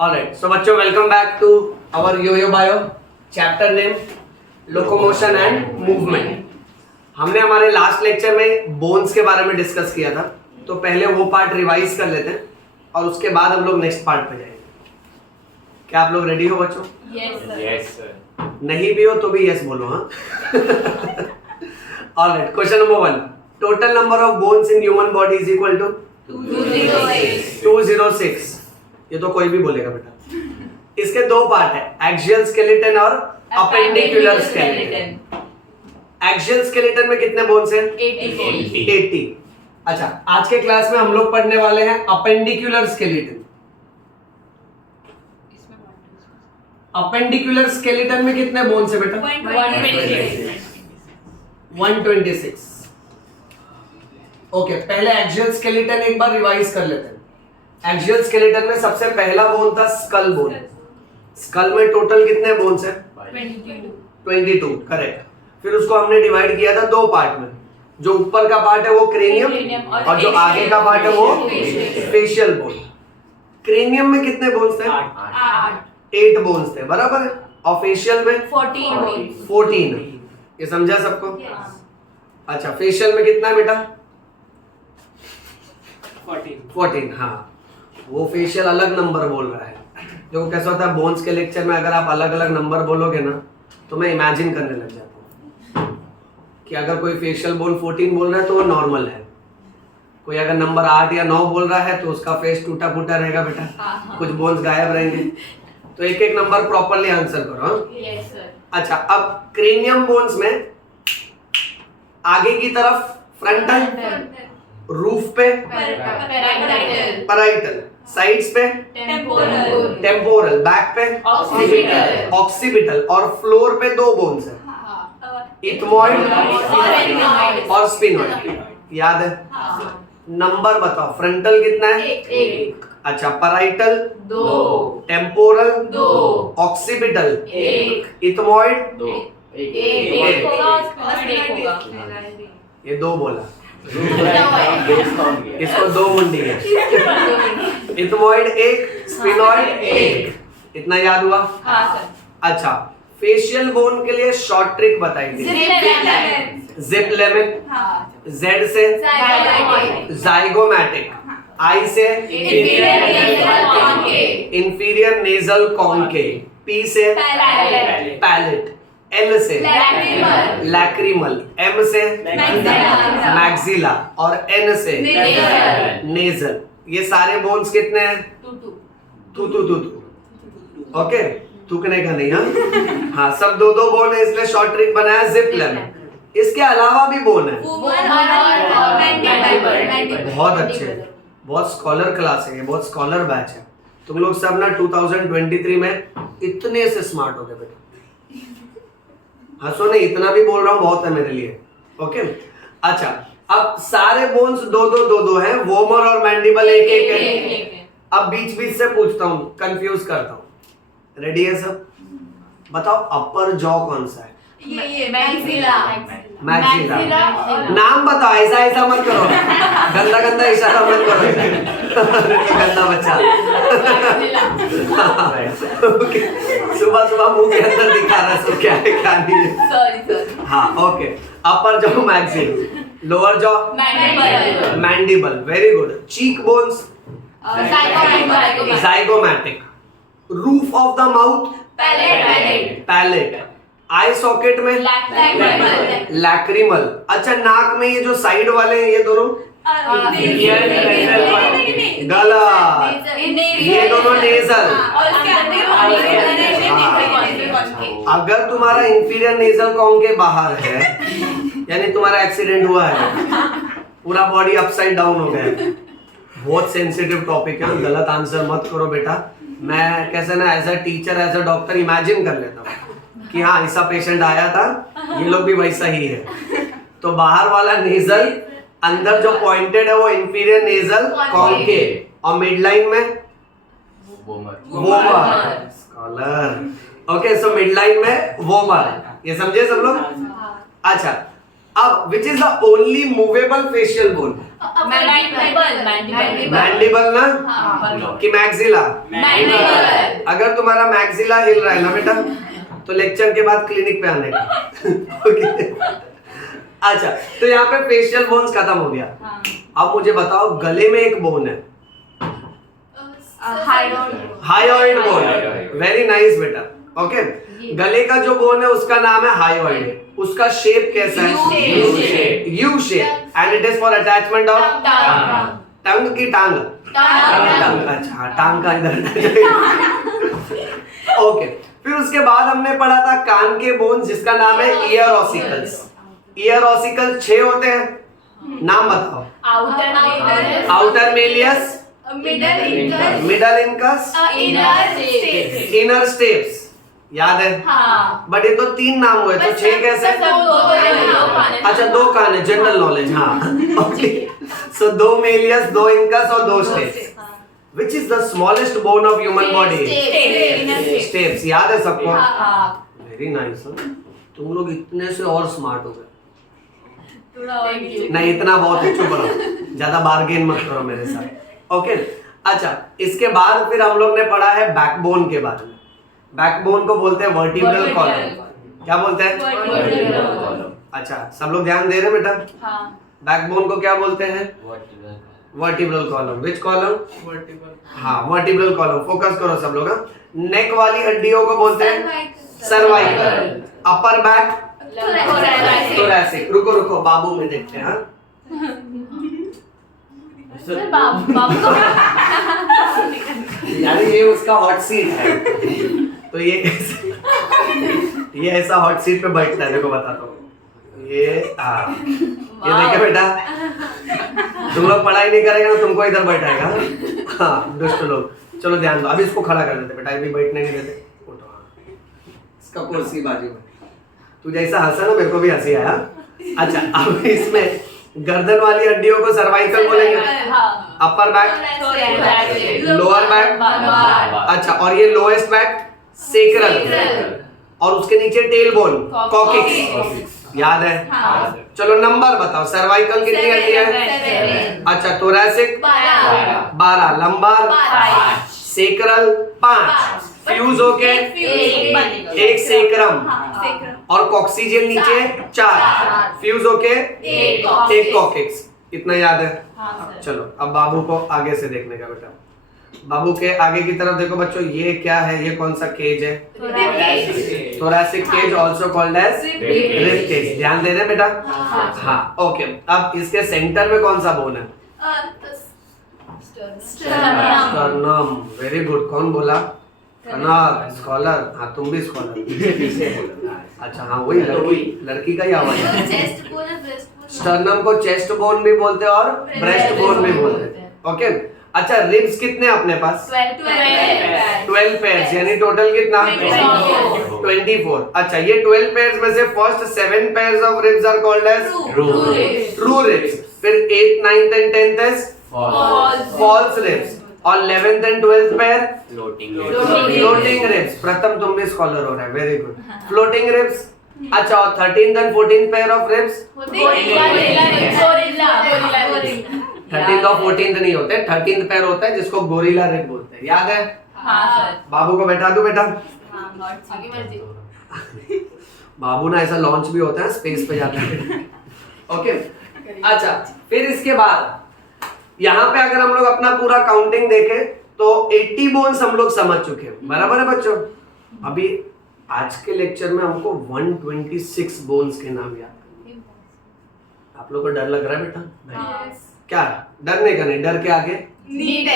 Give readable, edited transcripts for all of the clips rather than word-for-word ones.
Alright, so बच्चों welcome back to our yo bio chapter name locomotion and movement. हमने हमारे last lecture में bones के बारे में डिस्कस किया था, तो पहले वो पार्ट रिवाइज कर लेते हैं और उसके बाद हम लोग नेक्स्ट पार्ट पे जाएंगे। क्या आप लोग रेडी हो बच्चों? Yes sir. नहीं भी हो तो भी यस बोलो। हाँ alright, question number 1, total number of bones in human body is equal to 206। ये तो कोई भी बोलेगा बेटा। इसके दो पार्ट है, एक्सियल स्केलेटन और अपेंडिकुलर स्केलेटन। एक्सियल स्केलेटन में कितने बोन्स हैं? 80। अच्छा, आज के क्लास में हम लोग पढ़ने वाले हैं अपेंडिकुलर स्केलेटन। अपेंडिकुलर स्केलेटन में कितने बोन्स है बेटा? 126। ओके, पहले एक्सियल स्केलेटन एक बार रिवाइज कर लेते हैं। एक्सियल स्केलेटन में सबसे पहला बोन था स्कल बोन। स्कल में टोटल कितने बोन्स हैं? 22, करेक्ट। फिर उसको हमने डिवाइड किया था दो पार्ट में। जो ऊपर का पार्ट है वो क्रेनियम और जो आगे का पार्ट है वो फेशियल बोन। क्रेनियम में कितने बोन्स थे? 8 बोन्स थे, बराबर है। और फेशियल में 14। ये समझा सबको? अच्छा, फेशियल में कितना बेटा? 14। हाँ, वो फेशियल अलग नंबर बोल रहा है। देखो कैसा होता है बोन्स के लेक्चर में, अगर आप अलग अलग नंबर बोलोगे ना तो मैं इमेजिन करने लग जाता हूँ कि अगर कोई फेशियल बोन 14 बोल रहा है तो वो नॉर्मल है। कोई अगर नंबर 8 या 9 बोल रहा है तो उसका फेस टूटा फूटा रहेगा बेटा, कुछ बोन्स गायब रहेंगे। तो एक एक नंबर प्रॉपरली आंसर करो। Yes sir. अच्छा, अब क्रेनियम बोन्स में आगे की तरफ फ्रंटल, रूफ पे पैराइटल, साइड्स पे टेम्पोरल, बैक पे ऑक्सीपिटल और फ्लोर पे दो बोन्स हैं, इथमॉइड और स्फिनॉइड। याद है? नंबर बताओ, फ्रंटल कितना है? 1। अच्छा, पैराइटल 2, टेम्पोरल 2, ऑक्सीपिटल 1, इथमॉइड 2 1 होगा। ये 2 बोला, इसको इसको 2 मुंडी है। Ethmoid 1, sphenoid 1। इतना याद हुआ? हाँ सर। अच्छा, फेशियल बोन के लिए शॉर्ट ट्रिक बताई थी। जिप लेमन, जेड से जाइगोमैटिक, आई से इंफीरियर नेजल कॉन्केव, पी से पैलेट, एल से लैक्रिमल, एम से मैक्सिला और एन से नेजल। ये सारे बोन्स कितने हैं? 2। ओके, थूकने का नहीं। हाँ, सब 2 बोन है, इसलिए शॉर्ट ट्रिक बनाया जिप लेमन। इसके अलावा भी बोन है। बहुत अच्छे, बहुत स्कॉलर क्लास है ये, बहुत स्कॉलर बैच है। तुम लोग सब ना 2023 में इतने से स्मार्ट हो गए बेटा। हंसो नहीं, इतना भी बोल रहा हूँ बहुत है मेरे लिए। ओके, अच्छा, अब सारे बोन्स 2 हैं, वोमर और मैंडिबल 1 है। अब बीच बीच से पूछता हूँ, कंफ्यूज करता हूँ। रेडी है सब? बताओ अपर जॉ कौन सा है? मैक्सिला। नाम बताओ, ऐसा मत करो, गंदा इशारा मत करो। गंदा बच्चा। ओके, सुबह मुंह के अंदर दिखा रहा है सब क्या है क्या नहीं है। सॉरी। हाँ, okay. Upper jaw maxilla, lower jaw mandible, very good. Cheekbones zygomatic, roof of the mouth palate, eye socket में लैक्रिमल। अच्छा, नाक में ये जो साइड वाले हैं ये दोनों गलत, ये दोनों नेजल। अगर तुम्हारा इंफीरियर नेजल कॉन्केव बाहर है यानी तुम्हारा एक्सीडेंट हुआ है, पूरा बॉडी अपसाइड डाउन हो गया। बहुत सेंसिटिव टॉपिक है, गलत आंसर मत करो बेटा। मैं कैसे ना as a teacher, as a doctor imagine कर लेता हूँ कि हाँ ऐसा पेशेंट आया था, ये लोग भी वैसा ही है। तो बाहर वाला नेजल, अंदर जो पॉइंटेड है वो इंफीरियर नेजल कॉन्केव और मिड लाइन में vomer. Scholar. Okay, so mid line में वोमर, ये समझे सब लोग? अच्छा, अब which is the only movable facial bone? Mandible ना कि मैक्सिला? अगर तुम्हारा मैक्सिला हिल रहा है ना बेटा तो लेक्चर के बाद क्लिनिक पे आने का। ओके अच्छा, तो यहाँ पे फेशियल बोन्स खत्म हो गया। अब मुझे बताओ गले में एक बोन है, हायोइड बोन। वेरी नाइस बेटा। ओके, गले का जो बोन है उसका नाम है हायोइड। उसका शेप कैसा है? U shape and it is for attachment of tongue की टांग। अच्छा टांग का इधर। ओके, फिर उसके बाद हमने पढ़ा था कान के बोन जिसका नाम है ईयर ऑसिकल्स। ईयर ऑसिकल्स 6 होते हैं, नाम बताओ। Outer Méliès, middle incus, inner steps. याद है? बट ये तो 3 नाम हुए तो 6 कैसे? अच्छा 2 कान है, जनरल नॉलेज। हाँ ओके, सो 2 मेलियस, 2 इनकस और 2 steps. Which is the smallest bone of human body? Stapes. याद है सबको? Very nice. तुम लोग इतने से और स्मार्ट हो गए। नहीं इतना बहुत है, चुप रहो, ज्यादा बार्गेन मत करो मेरे साथ। ओके अच्छा, इसके बाद फिर हम लोग ने पढ़ा है बैकबोन के बारे में। बैकबोन को बोलते हैं वर्टिब्रल कॉलम। क्या बोलते हैं? अच्छा सब लोग ध्यान दे रहे हैं बेटा? बैकबोन को क्या बोलते हैं? Vertebral column. Which column? हाँ वर्टिब्रल कॉलम। फोकस करो सब लोग। नेक वाली हड्डियों को बोलते हैं सर्वाइकल। Upper back thoracic. रुको रुको, बाबू में देखते हैं। यानी ये उसका हॉट सीट है, तो ये ऐसा हॉट सीट पे बैठता है। देखो बताता हूँ, ये देखो बेटा, तुम लोग पढ़ाई नहीं करेगा ना तुमको इधर बैठाएगा। हाँ दुष्ट लोग। चलो ध्यान दो, अभी इसको खड़ा कर देते बेटा, अभी बैठने नहीं देते। इसका कुर्सी बाजू में। तू जैसा हंसा ना मेरे को भी हंसी आया। अच्छा अब इसमें गर्दन वाली हड्डियों को सर्वाइकल बोलेंगे। Upper back, lower back. अच्छा और ये लोएस्ट बैक सेक्रल, और उसके नीचे टेल बोन कॉकिक्स। याद है? चलो नंबर बताओ, सर्वाइकल कितनी हड्डी है? अच्छा थोरैसिक 12, लंबार सेक्रल 5, फ्यूज होके एक सेक्रम, और कॉक्सिजियन नीचे 4, फ्यूज होके एक कॉकिक्स। इतना याद है? चलो अब बाबू को आगे से देखने का बेटा। बाबू के आगे की तरफ देखो बच्चों, ये क्या है? ये कौन सा केज है? Thoracic cage, also called as rib cage. ध्यान दे रहे हैं बेटा? हाँ ओके। अब इसके सेंटर में कौन सा बोन है? स्टर्नम। Very good. कौन बोला? कनक स्कॉलर। हाँ तुम भी स्कॉलर। अच्छा हाँ वही लड़की का ही आवाज है। स्टर्नम को चेस्ट बोन भी बोलते हैं और ब्रेस्ट बोन भी बोलते हैं। ओके अच्छा, रिब्स कितने अपने पास? 12 पेयर्स, यानी टोटल कितना? 24। अच्छा ये 12 पेयर्स में से first 7 pairs of ribs are called as true ribs. फिर 8th 9th and 10th is false ribs, और 11th and 12th pair floating ribs. प्रथम तुम भी स्कॉलर हो रहा है, वेरी गुड। Floating ribs. अच्छा और 13th and 14th pair of ribs? 13th और 14th नहीं होते, 13th पेयर होता है जिसको गोरिल्ला रिब बोलते हैं। याद है? बाबू को बैठा दो बेटा। बाबू ना ऐसा लॉन्च भी होता है, स्पेस पे जाता है। ओके अच्छा, फिर इसके बाद यहाँ पे अगर हम लोग अपना पूरा काउंटिंग देखें तो 80 बोन्स हम लोग समझ चुके हैं। बराबर है बच्चों? अभी आज के लेक्चर में हमको 126 बोन्स के नाम याद करने। आप लोग को डर लग रहा है बेटा? क्या डरने का नहीं, डर के आगे नीट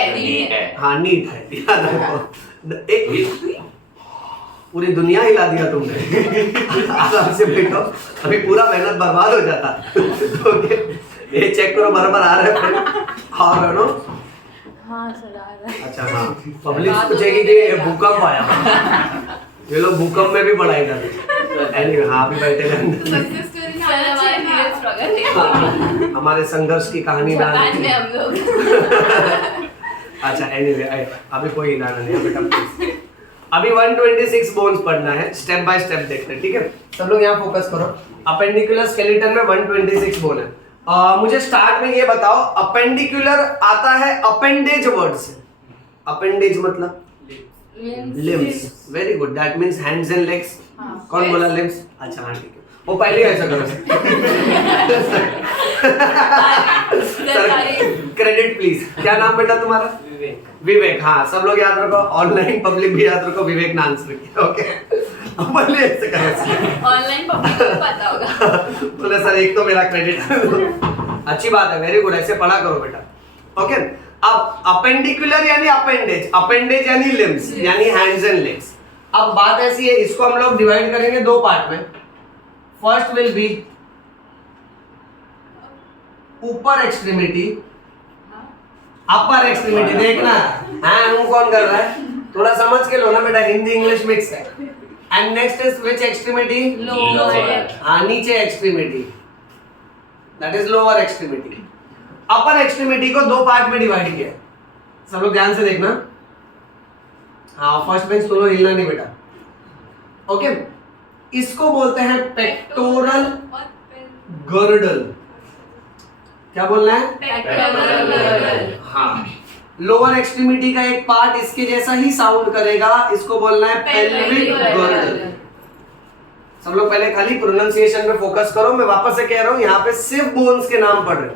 है। हाँ नीट है, याद रखो। पूरी दुनिया हिला दिया तुमने। आराम से बैठो, अभी पूरा मेहनत बर्बाद हो जाता। ओके ये चेक करो बराबर आ रहा है। हाँ बहनों? हाँ सर आ रहा है। अच्छा हाँ, पब्लिक पूछेगी कि ये भूकंप आया। ये लोग भूकंप में भी पढ़ाई करते हैं। हाँ भी बैठे हमारे संघर्ष की कहानी में हम लोग। अच्छा एनीवे अभी कोई हिलाना नहीं बेटा। अभी 126 बोन्स पढ़ना है, स्टेप बाय स्टेप देखते हैं, ठीक है। सब लोग यहाँ फोकस करो। अपेंडिकुलर स्केलेटन में 126 बोन है। मुझे स्टार्ट में ये बताओ, अपेंडिकुलर आता है अपेंडेज वर्ड से। अपेंडेज मतलब limbs. Very good, that means hands and legs. कौन बोला लिम्स? अच्छा हाँ ठीक है, वो पहले ऐसा करो क्रेडिट प्लीज। क्या नाम बेटा तुम्हारा? विवेक। विवेक, हाँ सब लोग याद रखो, ऑनलाइन पब्लिक भी याद रखो, विवेक ना आंसर किया, ओके। पहले ऐसे करो, ऑनलाइन पब्लिक को पता होगा। बोले सर एक तो मेरा क्रेडिट। अच्छी बात है, वेरी गुड, ऐसे पढ़ा करो बेटा, ओके। अब अपेंडिकुलर यानी अपेंडेज, अपेंडेज यानी लिम्स यानी हैंड्स एंड लेग्स। अब बात ऐसी है, इसको हम लोग डिवाइड करेंगे दो पार्ट में। फर्स्ट विल बी ऊपर एक्सट्रीमिटी, अपर एक्सट्रीमिटी। देखना हाँ मुंह कौन कर रहा है, थोड़ा समझ के लो ना बेटा, हिंदी इंग्लिश मिक्स है। And next is which extremity? Lower. हाँ नीचे extremity, that is lower extremity. Upper extremity को दो पार्ट में डिवाइड किया है, सब लोग ध्यान से देखना। हाँ फर्स्ट बेंच दोनों हिलना नहीं बेटा, ओके। इसको बोलते हैं पेक्टोरल गर्डल। क्या बोलना है? पेक्टोरल। हाँ, लोअर एक्सट्रीमिटी का एक पार्ट इसके जैसा ही साउंड करेगा, इसको बोलना है पेल्विक गर्डल। सब लोग पहले खाली प्रोनाउंसिएशन पे फोकस करो। मैं वापस से कह रहा हूँ, यहाँ पे सिर्फ बोन्स के नाम पढ़ रहे हो,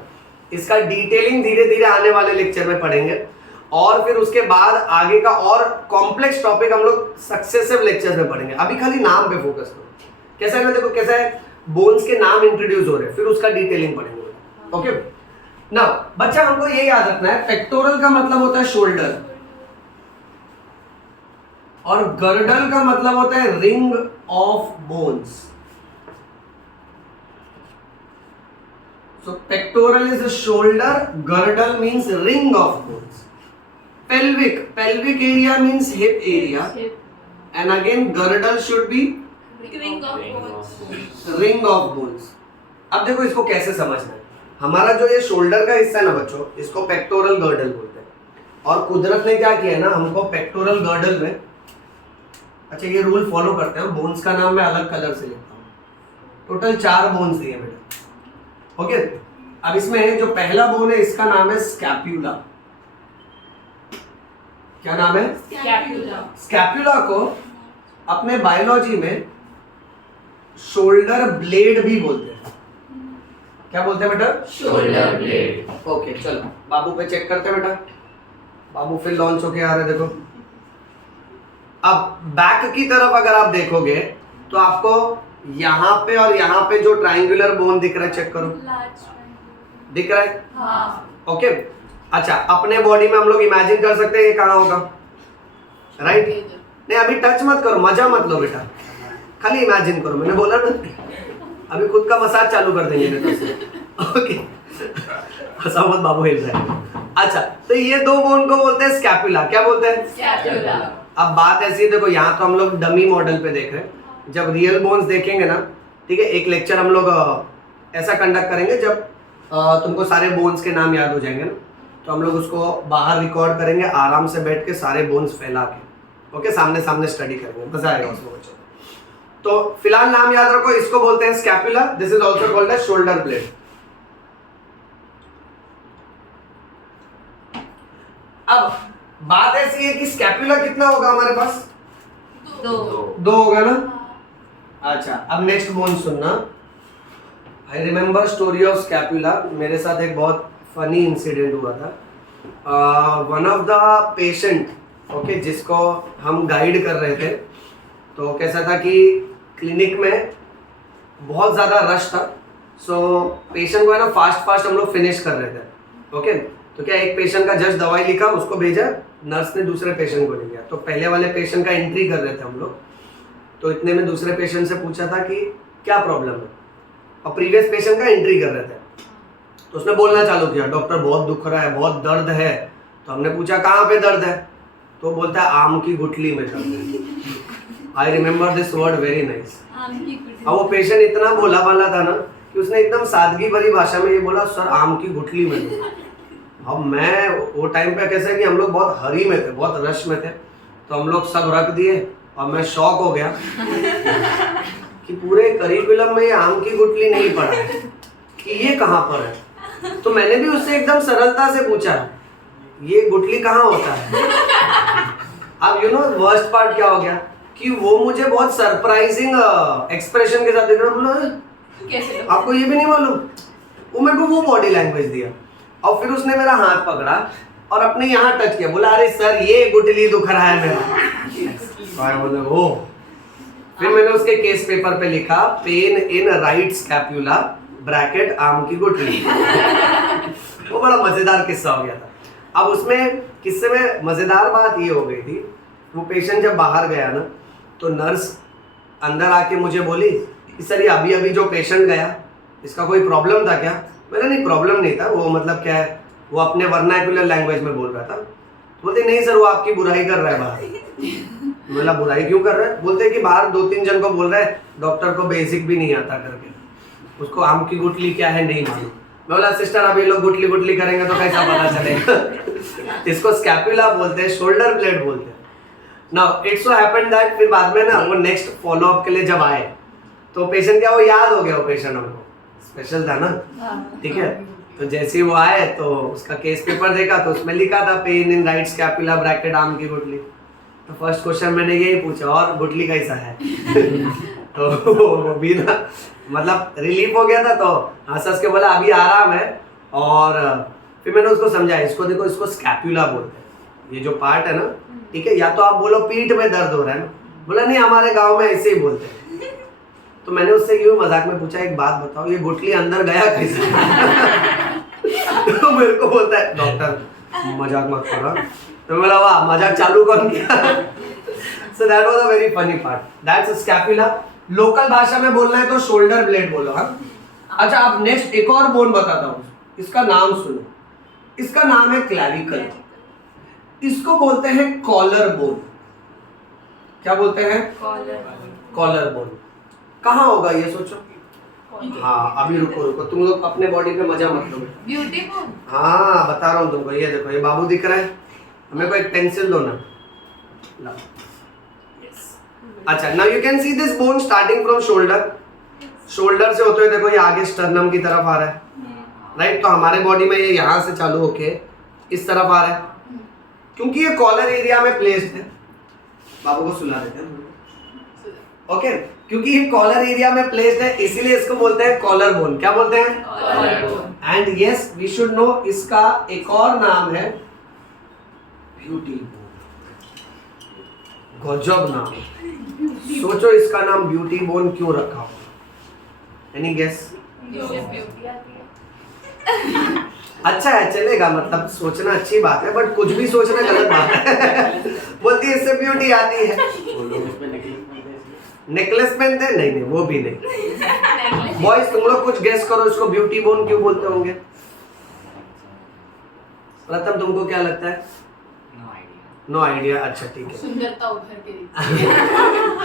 इसका डिटेलिंग धीरे धीरे आने वाले लेक्चर में पढ़ेंगे, और फिर उसके बाद आगे का और कॉम्प्लेक्स टॉपिक हम लोग सक्सेसिव लेक्चर्स में पढ़ेंगे। अभी खाली नाम पे फोकस करो। कैसा है ना, देखो कैसा है, बोन्स के नाम इंट्रोड्यूस हो रहे हैं, फिर उसका डिटेलिंग पढ़ेंगे, ओके। नाउ बच्चा हमको ये याद रखना है, पेक्टोरल का मतलब होता है शोल्डर, और गर्डल का मतलब होता है ring of bones. So pectoral is a shoulder, girdle means ring of bones. Pelvic area means hip area, and again girdle should be Ring of bones. ring of bones. अब देखो इसको कैसे समझना है। हमारा जो ये शोल्डर का हिस्सा है ना बच्चों, इसको पेक्टोरल गर्डल बोलते हैं, और कुदरत ने क्या किया है ना, हमको पेक्टोरल गर्डल में, अच्छा ये रूल फॉलो करते हैं, बोन्स का नाम मैं अलग कलर से लिखता हूँ। टोटल 4 बोन्स दिए बेटा, ओके। अब इसमें जो पहला बोन है इसका नाम है स्कैप्यूला। क्या नाम है? Scapula. स्कैप्यूला को अपने बायोलॉजी में शोल्डर ब्लेड भी बोलते हैं। क्या बोलते हैं बेटा? Shoulder blade. ओके चलो बाबू पे चेक करते हैं बेटा। बाबू फिर लॉन्च होके आ रहे हैं, देखो। अब बैक की तरफ अगर आप देखोगे तो आपको यहाँ पे और यहाँ पे जो ट्राइंगुलर बोन दिख रहा है, चेक करो, दिख रहा है? हाँ. ओके अच्छा, अपने बॉडी में हम लोग इमेजिन कर सकते हैं ये कहाँ होगा, राइट? नहीं अभी टच मत करो, मजा मत लो बेटा, खाली इमेजिन करो। मैंने बोला ना, अभी खुद का मसाज चालू कर देंगे बेटा। ओके हंसा मत, बाबू हिल रहा है। अच्छा तो ये दो बोन को बोलते हैं स्कैपुला। क्या बोलते हैं? Scapula. अब बात ऐसी है, देखो यहाँ तो हम लोग डमी मॉडल पे देख रहे हैं, जब रियल बोन्स देखेंगे ना, ठीक है, एक लेक्चर हम लोग ऐसा कंडक्ट करेंगे जब तुमको सारे बोन्स के नाम याद हो जाएंगे ना, तो हम लोग उसको बाहर रिकॉर्ड करेंगे आराम से बैठ के, सारे बोन्स फैला के, ओके, सामने सामने स्टडी करेंगे, मजा आएगा उसमें बच्चों। तो फिलहाल नाम याद रखो, इसको बोलते हैं scapula. This is also called as shoulder blade. अब बात ऐसी है कि स्कैपुला कितना होगा हमारे पास? 2 होगा ना। अच्छा अब नेक्स्ट बोन सुनना। I remember story of scapula. मेरे साथ एक बहुत फनी इंसिडेंट हुआ था। One of the patient, okay, जिसको हम गाइड कर रहे थे, तो कैसा था कि क्लिनिक में बहुत ज़्यादा रश था। सो पेशेंट को है ना फास्ट हम लोग फिनिश कर रहे थे, ओके। तो क्या एक पेशेंट का जस्ट दवाई लिखा, उसको भेजा, नर्स ने दूसरे पेशेंट को ले गया। तो पहले वाले पेशेंट का एंट्री कर रहे थे हम लोग, तो इतने में दूसरे पेशेंट से पूछा था कि क्या प्रॉब्लम है, और प्रीवियस पेशेंट का एंट्री कर रहे थे। तो उसने बोलना चालू किया, डॉक्टर बहुत दुख रहा है, बहुत दर्द है। तो हमने पूछा कहाँ पे दर्द है, तो बोलता है आम की गुठली में दर्द है। I remember this word very nice. अब वो पेशेंट इतना भोला भाला था ना कि उसने एकदम सादगी भरी भाषा में ये बोला, सर आम की गुठली में दर्द। अब मैं वो टाइम पे कैसा है कि हम लोग बहुत हरी में थे, बहुत रश में थे, तो हम लोग सब रख दिए और मैं शॉक हो गया कि पूरे करिकुलम में ये आम की गुठली नहीं पढ़ा है कि ये कहाँ पर है। तो मैंने भी उससे एकदम सरलता से पूछा ये गुठली कहाँ होता है। अब यू नो वर्स्ट पार्ट क्या हो गया कि वो मुझे बहुत सरप्राइजिंग एक्सप्रेशन के साथ देख रहा, बोला कैसे आपको ये भी नहीं मालूम। वो मेरे को वो बॉडी लैंग्वेज दिया और फिर उसने मेरा हाथ पकड़ा और अपने यहाँ टच किया, बोला अरे सर ये गुठली दुख रहा है मेरा। बोले ओ। फिर मैंने उसके केस पेपर पे लिखा pain in right scapula bracket आम की गुठली। वो बड़ा मजेदार किस्सा हो गया था। अब उसमें किस्से में मजेदार बात ये हो गई थी, वो पेशेंट जब बाहर गया ना तो नर्स अंदर आके मुझे बोली कि सर ये अभी अभी जो पेशेंट गया इसका कोई प्रॉब्लम था क्या। मैंने नहीं प्रॉब्लम नहीं था, वो मतलब क्या है वो अपने वर्नाकुलर लैंग्वेज में बोल रहा था। तो बोलते नहीं सर वो आपकी बुराई कर रहा है बाहर। बोला बुराई क्यों कर रहा है। बोलते कि बाहर 2-3 जन को बोल रहा है डॉक्टर को बेसिक भी नहीं आता करके, उसको आम की गुठली क्या है नहीं मालूम। मैं बोला सिस्टर अब ये लोग गुठली गुठली करेंगे तो कैसा पता चलेगा। इसको स्कैपुला बोलते हैं, शोल्डर ब्लेड बोलते हैं। Now it so happened that फिर बाद में ना वो नेक्स्ट फॉलो अप के लिए जब आए तो पेशेंट क्या वो याद हो गया, वो पेशेंट हमको स्पेशल था ना, ठीक है। तो जैसे ही वो आए तो उसका केस पेपर देखा तो उसमें लिखा था pain in right scapula bracket आम की गुठली। तो फर्स्ट क्वेश्चन मैंने यही पूछा और गुठली कैसा है। तो वो भी ना मतलब रिलीफ हो गया था तो हंस के बोला अभी आराम है। और फिर मैंने उसको समझाया इसको देखो इसको स्कैपुला बोलते हैं, ये जो पार्ट है ना, ठीक है। या तो आप बोलो पीठ में दर्द हो रहा है ना, बोला नहीं हमारे गांव में ऐसे ही बोलते हैं। तो मैंने उससे यूं मजाक में पूछा एक बात बताओ ये गुठली अंदर गया कैसे। तो मेरे को बोलता है डॉक्टर मजाक मत करो। तो बोला वाह मजाक चालू कौन किया। So that was a very funny part, that's scapula. Local भाषा में बोलना है तो शोल्डर ब्लेड बोलो। हाँ अच्छा अब नेक्स्ट एक और बोन बताता हूँ, इसका नाम सुनो। इसका नाम है क्लैविकल। इसको बोलते हैं कॉलर बोन। क्या बोलते हैं? Collar bone. कहाँ होगा ये सोचो। हाँ अभी रुको तुम लोग अपने बॉडी पे मजा मत लो। ब्यूटीफुल। हाँ बता रहा हूँ तुमको, ये देखो ये बाबू दिख रहा है, हमें को एक पेंसिल दो ना। अच्छा now you can see this bone starting from shoulder. Shoulder से होते हुए देखो ये आगे स्टर्नम की तरफ आ रहा है, राइट। तो हमारे बॉडी में ये यहाँ से चालू होके इस तरफ आ रहा है क्योंकि ये कॉलर एरिया में प्लेस्ड है। बाबू को सुला देते हैं ओके क्योंकि ये कॉलर एरिया में प्लेस्ड है इसीलिए इसको बोलते हैं कॉलर बोन। क्या बोलते हैं? And yes we should know इसका एक और नाम है ब्यूटी बोन। गजब नाम। सोचो इसका नाम ब्यूटी बोन क्यों रखा हो। Any guess? अच्छा है चलेगा, मतलब सोचना अच्छी बात है बट कुछ भी सोचना गलत बात है। बोलती है इससे ब्यूटी आती है। नेकलेस पहनते हैं? नहीं वो भी नहीं। बॉयज तुम लोग कुछ गेस करो इसको ब्यूटी बोन क्यों बोलते होंगे। प्रथम तुमको क्या लगता है? No idea. अच्छा ठीक है। सुंदरता उभर के दिखती है।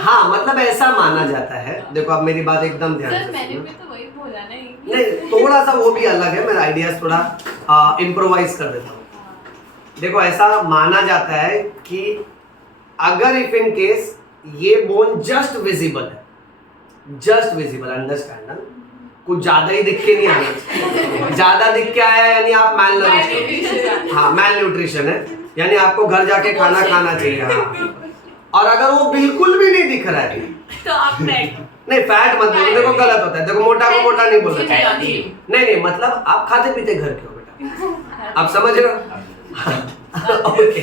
हाँ मतलब ऐसा माना जाता है। देखो अब मेरी बात एकदम ध्यान से मैंने सुनो। भी तो वही बोला नहीं थोड़ा सा वो भी अलग है, मेरा आइडियाज थोड़ा इम्प्रोवाइज कर देता हूँ। देखो ऐसा माना जाता है कि अगर इफ इन केस ये बोन जस्ट विजिबल है, जस्ट विजिबल, अंडरस्टैंड ना, कुछ ज्यादा ही दिख के नहीं आना चाहिए। ज्यादा दिख के आया यानी आप मैल हाँ मैल न्यूट्रिशन है, यानी आपको घर जाके खाना खाना चाहिए। हाँ और अगर वो बिल्कुल भी नहीं दिख रहा है तो आप फैट नहीं फैट मत बोलो, देखो गलत होता है। देखो मोटा को मोटा नहीं बोलना चाहिए। नहीं मतलब आप खाते पीते घर के हो बेटा, आप समझ रहे हो। ओके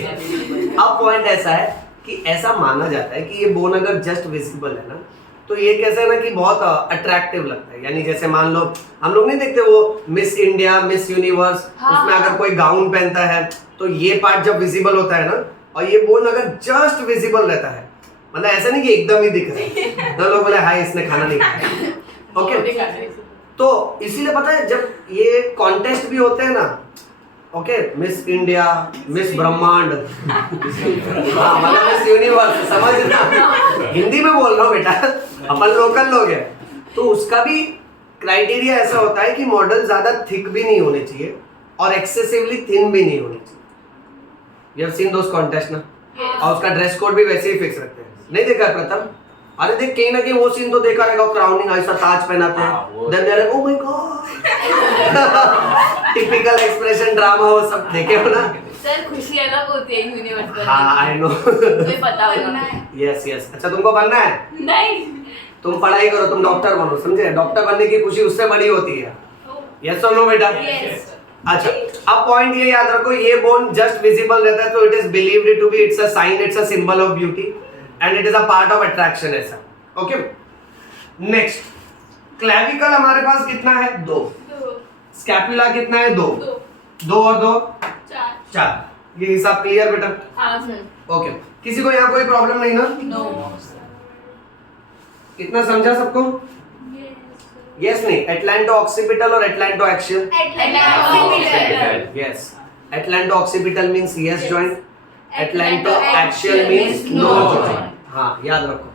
अब पॉइंट ऐसा है कि ऐसा माना जाता है कि ये बोन अगर जस्ट विजिबल है ना तो ये कैसे है ना कि बहुत अट्रैक्टिव लगता है। यानी जैसे मान लो हम लोग नहीं देखते वो मिस इंडिया मिस यूनिवर्स, उसमें अगर कोई गाउन पहनता है तो ये पार्ट जब विजिबल होता है ना और ये बोन अगर जस्ट विजिबल रहता है, मतलब ऐसा नहीं कि एकदम ही दिख रहा है तो लोग बोले हाय इसने खाना नहीं खाया। ओके तो इसीलिए पता है जब ये कॉन्टेस्ट भी होते हैं ना, ओके मिस इंडिया मिस ब्रह्मांड हाँ मतलब मिस यूनिवर्स, समझना हिंदी में बोल रहा हूँ बेटा, अपन लोकल लोग हैं। तो उसका भी क्राइटेरिया ऐसा होता है कि मॉडल ज्यादा थिक भी नहीं होने चाहिए और एक्सेसिवली थिन भी नहीं होने चाहिए। You have seen those contest ना, और उसका ड्रेस कोड भी वैसे ही फिक्स रखते हैं। नहीं देखा है प्रथम? अरे देख कहीं ना कहीं वो सीन तो देखा रहेगा, क्राउनिंग ऐसा ताज पहनाते हैं, then they are oh my god, typical expression drama वो सब देखे हो ना? सर खुशी अलग होती है यूनिवर्स पर। हाँ आई नो। मुझे पता होगा। Yes yes. अच्छा तुमको बनना है? नहीं। तुम पढ़ाई करो, तुम डॉक्टर बनो, समझे? डॉक्टर बनने की खुशी उससे बड़ी होती है। यस और नो बेटा? Yes. अच्छा अब पॉइंट ये याद रखो, ये बोन जस्ट विजिबल रहता है तो it is believed to be, it's a sign, it's a symbol of beauty and it is a part of attraction ऐसा। ओके नेक्स्ट, क्लैविकल हमारे पास कितना है? 2। स्कैपुला कितना है? 2। 2 और 2 4। ये हिसाब क्लियर बेटा? हाँ सर। ओके किसी को यहाँ कोई प्रॉब्लम नहीं ना? नो। कितना समझा सबको? यस नहीं, एटलांटो ऑक्सीपिटल और atlanto axial? Yes, atlanto occipital means yes joint, atlanto axial means no joint. हाँ याद रखो।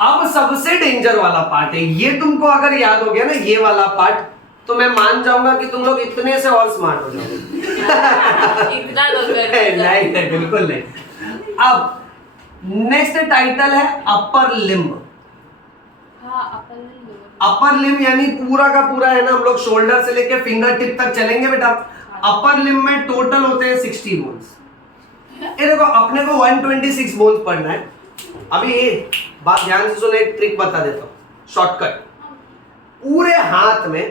अब सबसे डेंजर वाला पार्ट है ये, तुमको अगर याद हो गया ना ये वाला पार्ट, तो मैं मान जाऊंगा कि तुम लोग इतने से और स्मार्ट हो जाओगे। इतना तो कर। नहीं बिल्कुल नहीं। अब नेक्स्ट टाइटल है अपर लिम्ब। हाँ अपर लिम्ब यानी पूरा का पूरा है ना, हम लोग शोल्डर से लेके फिंगर टिप तक चलेंगे बेटा। अपर लिम्ब में टोटल होते हैं 60 बोन्स। ये देखो अपने को 126 बोन्स पढ़ना है। अभी ये बात ध्यान से सुनो, एक ट्रिक बता देता हूँ, शॉर्टकट। पूरे हाथ में,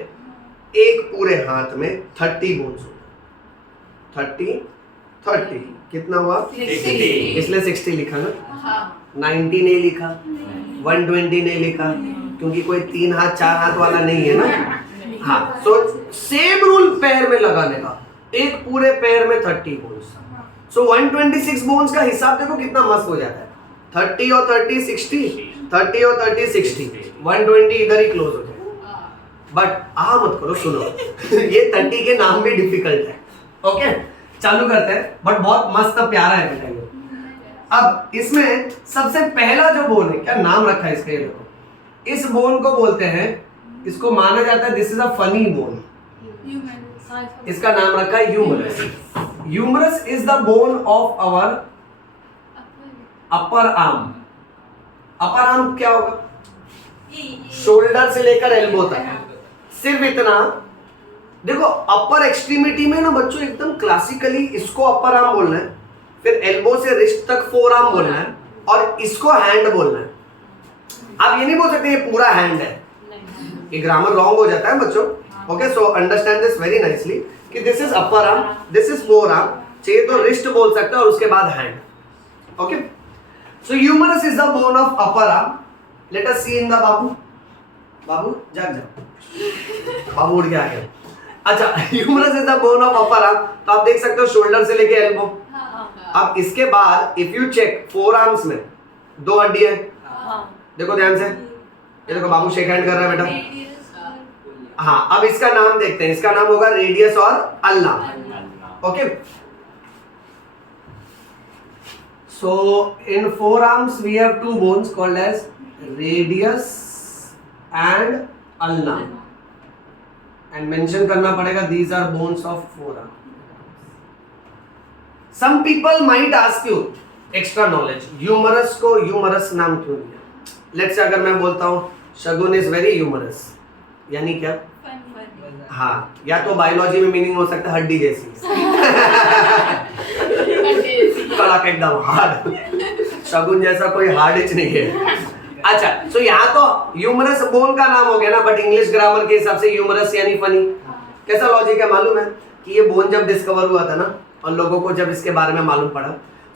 एक पूरे हाथ में 30 बोन्स होते हैं। 30 कितना हुआ? 60। इसलिए 60 लिखा ना, हाँ 90 नहीं लिखा, 120 नहीं लिखा, क्योंकि कोई 3 हाथ 4 हाथ वाला नहीं है ना। हाँ सो सेम रूल पैर में लगाने का, एक पूरे पैर में 30 बोन्स। सो 126 बोन्स का हिसाब देखो कितना मस्त हो जाता है। 30 और 30 60, 30 और 30 60, 120 इधर ही क्लोज हो जाए। बट मत करो, सुनो ये 30 के नाम भी डिफिकल्ट है। ओके चालू करते हैं, बट बहुत मस्त प्यारा है बेटा ये। अब इसमें सबसे पहला जो बोन है, क्या नाम रखा है इसका, ये देखो, इस बोन को बोलते हैं, इसको माना जाता है this is a funny bone. इसका नाम रखा है humerus. Humerus is the bone of our upper arm. Upper arm क्या होगा? शोल्डर से लेकर एल्बो तक, सिर्फ इतना। देखो अपर एक्सट्रीमिटी में ना बच्चों एकदम क्लासिकली इसको अपर आर्म बोलना है, फिर एल्बो से रिस्ट तक फोर आर्म बोलना है, और इसको हैंड बोलना है। आप ये नहीं बोल सकते ये पूरा हैंड है, ये ग्रामर रॉन्ग हो जाता है बच्चों। Okay so understand this very nicely कि this is upper arm, this is forearm, चाहिए तो रिस्ट बोल सकते हैं और उसके बाद hand. Okay so humerus is the bone of upper arm. Let us see in the बाबू। बाबू जाग जाओ, बाबू उठ के आ गया। अच्छा humerus is the bone of upper arm, तो आप देख सकते हो शोल्डर से लेके एल्बो। अब इसके बाद if you check forearms में 2 हड्डी है, देखो ध्यान से, ये देखो बाबू शेक हैंड कर रहा है बेटा। हाँ अब इसका नाम देखते हैं, इसका नाम होगा रेडियस और ulna. Okay so in forearms we have 2 bones called as radius and ulna, and mention करना पड़ेगा these are bones of forearm. Some people might ask you extra knowledge, humerus को humerus नाम क्यों दिया? Let's say अगर मैं बोलता हूँ शगुन इज वेरी ह्यूमरस, यानी क्या? हाँ, या तो बायोलॉजी में मीनिंग हो सकता है हड्डी जैसी कड़क एकदम हार्ड। शगुन जैसा कोई हार्ड इच नहीं है। अच्छा सो यहाँ तो ह्यूमरस बोन का नाम हो गया ना, बट इंग्लिश ग्रामर के हिसाब से ह्यूमरस यानी फनी। कैसा लॉजिक है मालूम है कि ये बोन जब डिस्कवर हुआ था ना, और लोगों को जब इसके बारे में मालूम पड़ा,